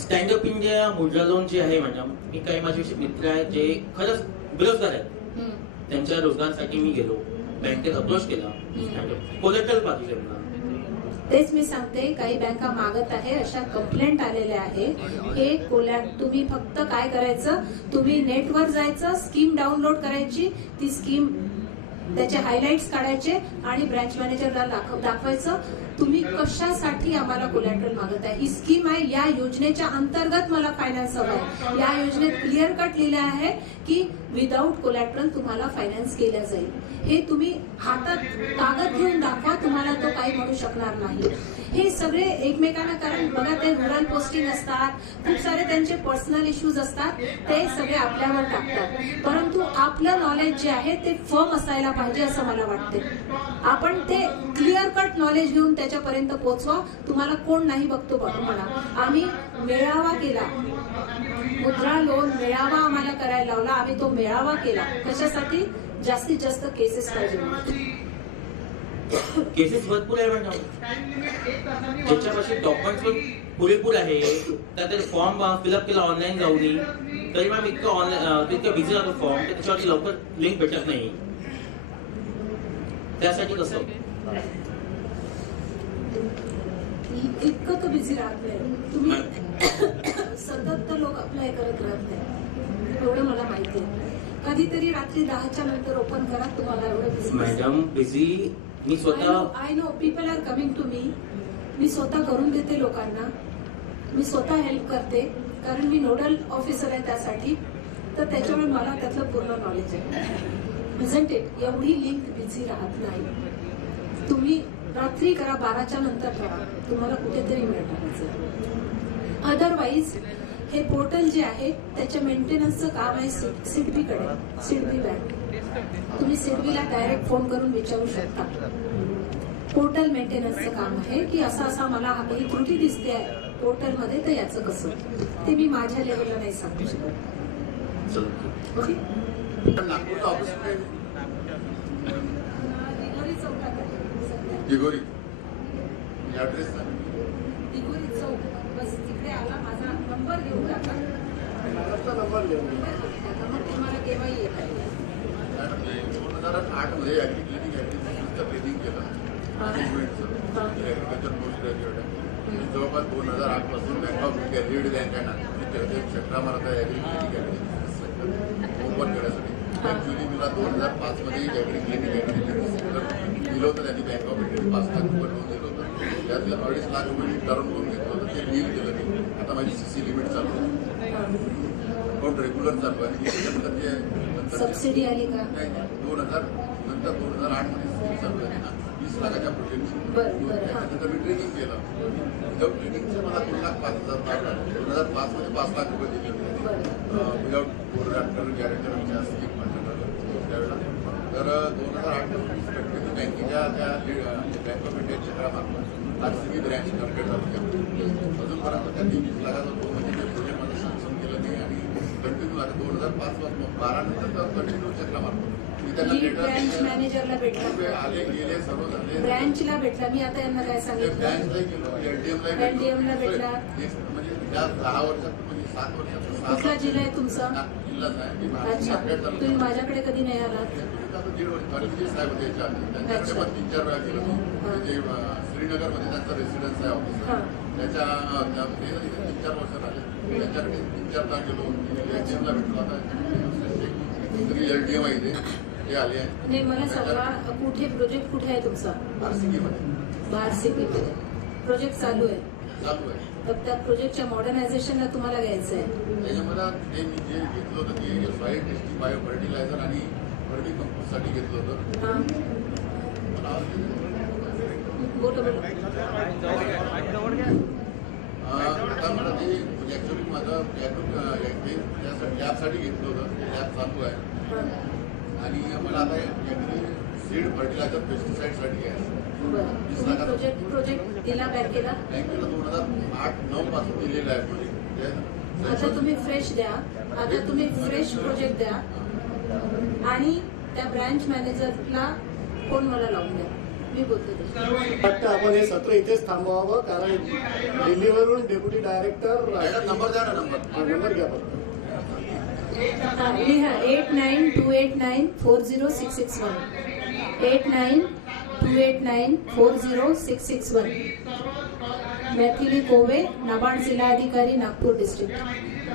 स्टँडअप इंडिया मुद्रा लोन जे आहे मॅडम, मी काही माझे मित्र आहेत जे खरंच बेरोजगार आहेत, त्यांच्या रोजगारासाठी मी गेलो, बँकेत अप्रोच केला, कोलेटरल पाहिजे त्यांना. तेच मी सांगते, काही बँका मागत आहे, अशा कंप्लेंट आलेल्या आहे. हे तुम्ही फक्त काय करायचं, तुम्ही नेटवर जायचं, स्कीम डाउनलोड करायची, ती स्कीम त्याचे हायलाइट्स काढायचे आणि ब्रँच मॅनेजरला दाखवायचं तुम्ही कशासाठी आम्हाला कोलॅटरल मागत आहे. ही स्कीम आहे, या योजनेच्या अंतर्गत मला फायनान्स हवा आहे. या योजनेत क्लिअर कट लिहिलं आहे की विदाऊट कोलॅटरल तुम्हाला फायनान्स केल्या जाईल. हे तुम्ही हातात कागद घेऊन दाखवा, तुम्हाला तो काही म्हणू शकणार नाही. हे सगळे एकमेकांना, कारण बघा ते रुरल पोस्टिंग असतात, खूप सारे त्यांचे पर्सनल इश्यूज असतात, ते सगळे आपल्यावर टाकतात. परंतु आपलं नॉलेज जे आहे ते फर्म असायला पाहिजे असं मला वाटते. आपण ते क्लिअर कट नॉलेज घेऊन त्याच्यापर्यंत पोहोचवा. तुम्हाला कोण नाही बघतो बघ म्हणा. आम्ही मेळावा केला, मुद्रा लोन मेळावा आम्हाला करायला लावला, आम्ही तो मेळावा केला. कशासाठी? जास्तीत जास्त केसेस पाहिजे. केसेस भरपूर आहे मॅडम, ज्याच्यापाशी डॉक्युमेंट्स पुरेपूर आहे, त्यात फॉर्म फिलअप केला ऑनलाईन जाऊन, तरी मॅम इतकं बिझी राहतो फॉर्म, तर त्याच्यावरती लवकर लिंक भेटत नाही. त्यासाठी कसं इतकं तो बिझी राहत नाही तुम्ही, सतत तर लोक अप्लाय करत राहत नाही, एवढं मला माहिती आहे. कधीतरी रात्री 10च्या नंतर ओपन करा, तुम्हाला एवढं बिझी. मॅडम बिझी मी स्वतः, I know people are coming to me स्वतः करून देते लोकांना, मी स्वतः हेल्प करते, कारण मी नोडल ऑफिसर आहे त्यासाठी, तर त्याच्यामुळे मला त्यातलं पूर्ण नॉलेज आहे. Isn't it? एवढी लिंक बिझी राहत नाही. तुम्ही रात्री करा, 12च्या नंतर करा, तुम्हाला कुठेतरी मिळणार. अदरवाईज हे पोर्टल जे आहे त्याच्या मेंटेनन्सचं काम आहे सिडबीकडे, सिडबी बँक. तुम्ही सिडबीला डायरेक्ट फोन करून विचारू शकता. पोर्टल मेंटेनन्सचं काम आहे की असा मला काही त्रुटी दिसते आहे पोर्टलमध्ये, तर याचं कसं, ते मी माझ्या लेवलला नाही सांगू शकत. ओके. नागपूरचं ऑफिस कुठे? दिगोरी चौकात आहे. दिगोरी ऍड्रेस दिगोरी चौक, बस तिकडे आला, माझा नंबर घेऊन टाका, नंबर लिहून घ्या. मग तुम्हाला केव्हाही येता येईल. 2008 मध्ये ऍग्री क्लिनिक ऍग्रीकल्चरचं ट्रेनिंग केलं, ऍग्रीकल्चर पोस्ट ग्रॅज्युएट आहे. जवळपास 2008 पासून bank of India lead bank आहे ना, चक्रा मारत आहे ऍग्री क्लिनिक ओपन करण्यासाठी. ऍक्च्युली मला 2005 मध्ये ऍग्री क्लिनिक दिलं होतं त्यांनी, बँक ऑफ इंडियाने 5 लाख रुपये लोन दिलं होतं, त्यातलं 2.5 लाख रुपये टर्म लोन घेतलं होतं, ते डील केलं मी. आता माझी सीसी लिमिट चालू आहे, अकाउंट रेग्युलर चालू आहे. त्याच्यानंतर जे सबसिडी आली का? नाही, 2008 मध्ये चालू आहे ना, 20 लाखाच्या प्रोजेक्टची. त्याच्यानंतर मी ट्रेनिंग केलं, विदाऊट ट्रेनिंगचं मला 2,05,000 2005 मध्ये 5 लाख रुपये दिले होते, विदाऊट कोर्डर गॅरेंटरच्या स्कीम त्यावेळेला. तर 2008 बँकेच्या त्या बँक ऑफ इंडिया क्षेत्रामार्फत RCB ब्रँच टार्गेट झालं. अजूनपर्यंत त्यांनी 20 लाखाचा लोन म्हणजे ते प्रोजेक्ट मला सँक्शन केलं नाही आणि कंटिन्यू आता 2005 पासून 12 नंतर कंटिन्यू चक्रामार्फत मी त्यांना ब्रँच मॅनेजरला भेटला, आले गेले सर्व झाले, ब्रँचला भेटला. मी आता यांना काय सांगितलं, ब्रँचलाही गेलो, LDM ला भेटला. म्हणजे त्या 10 वर्षात म्हणजे 7 वर्षात कुठला जिल्हा आहे तुमचा? जिल्हाच आहे. अच्छा, तुम्ही माझ्याकडे कधी नाही आलात? 1.5 वर्ष साहेब होते याच्या आधी, त्यांच्याकडे पण 3-4 वेळा गेलो मी. म्हणजे श्रीनगरमध्ये त्यांचा रेसिडेन्स आहे ऑफिस, त्याच्या 3-4 वर्ष झाले त्याच्याकडे 3-4दा गेलो एचएमला भेटलो आता LTM आहे ते आले आहे नाही मला सांगा कुठे प्रोजेक्ट कुठे आहे तुमचा RCK मध्ये RCK मध्ये प्रोजेक्ट चालू आहे तर त्या प्रोजेक्टच्या मॉडर्नायझेशनला तुम्हाला घ्यायचं आहे त्याच्यामध्ये ते मी जे घेतलं होतं ते सॉईल टेस्टिंग बायो फर्टिलायझर आणि फर्टी कंपोस्टसाठी घेतलं होतं हां बोला आता मला ते ऍक्च्युली माझं लॅबसाठी घेतलं होतं ते लॅब चालू आहे आणि मला आता सीड फर्टिलायझर पेस्टिसाइडसाठी घ्यायचं प्रोजेक्ट दिला बँकेला बँकेला 2008-9 पासून दिलेलं आहे आता तुम्ही फ्रेश द्या आता तुम्ही फ्रेश प्रोजेक्ट द्या आणि त्या ब्रँच मॅनेजरला फोन मला लावून द्या मी बोलते वाटतं आपण हे सत्र इथेच थांबवावं कारण दिल्लीवरून डेप्युटी डायरेक्टर नंबर द्या ना नंबर घ्या फक्त लिहा 8928940661 8928940661 मैथिली कोवे नाबार्ड जिला अधिकारी नागपुर डिस्ट्रिक्ट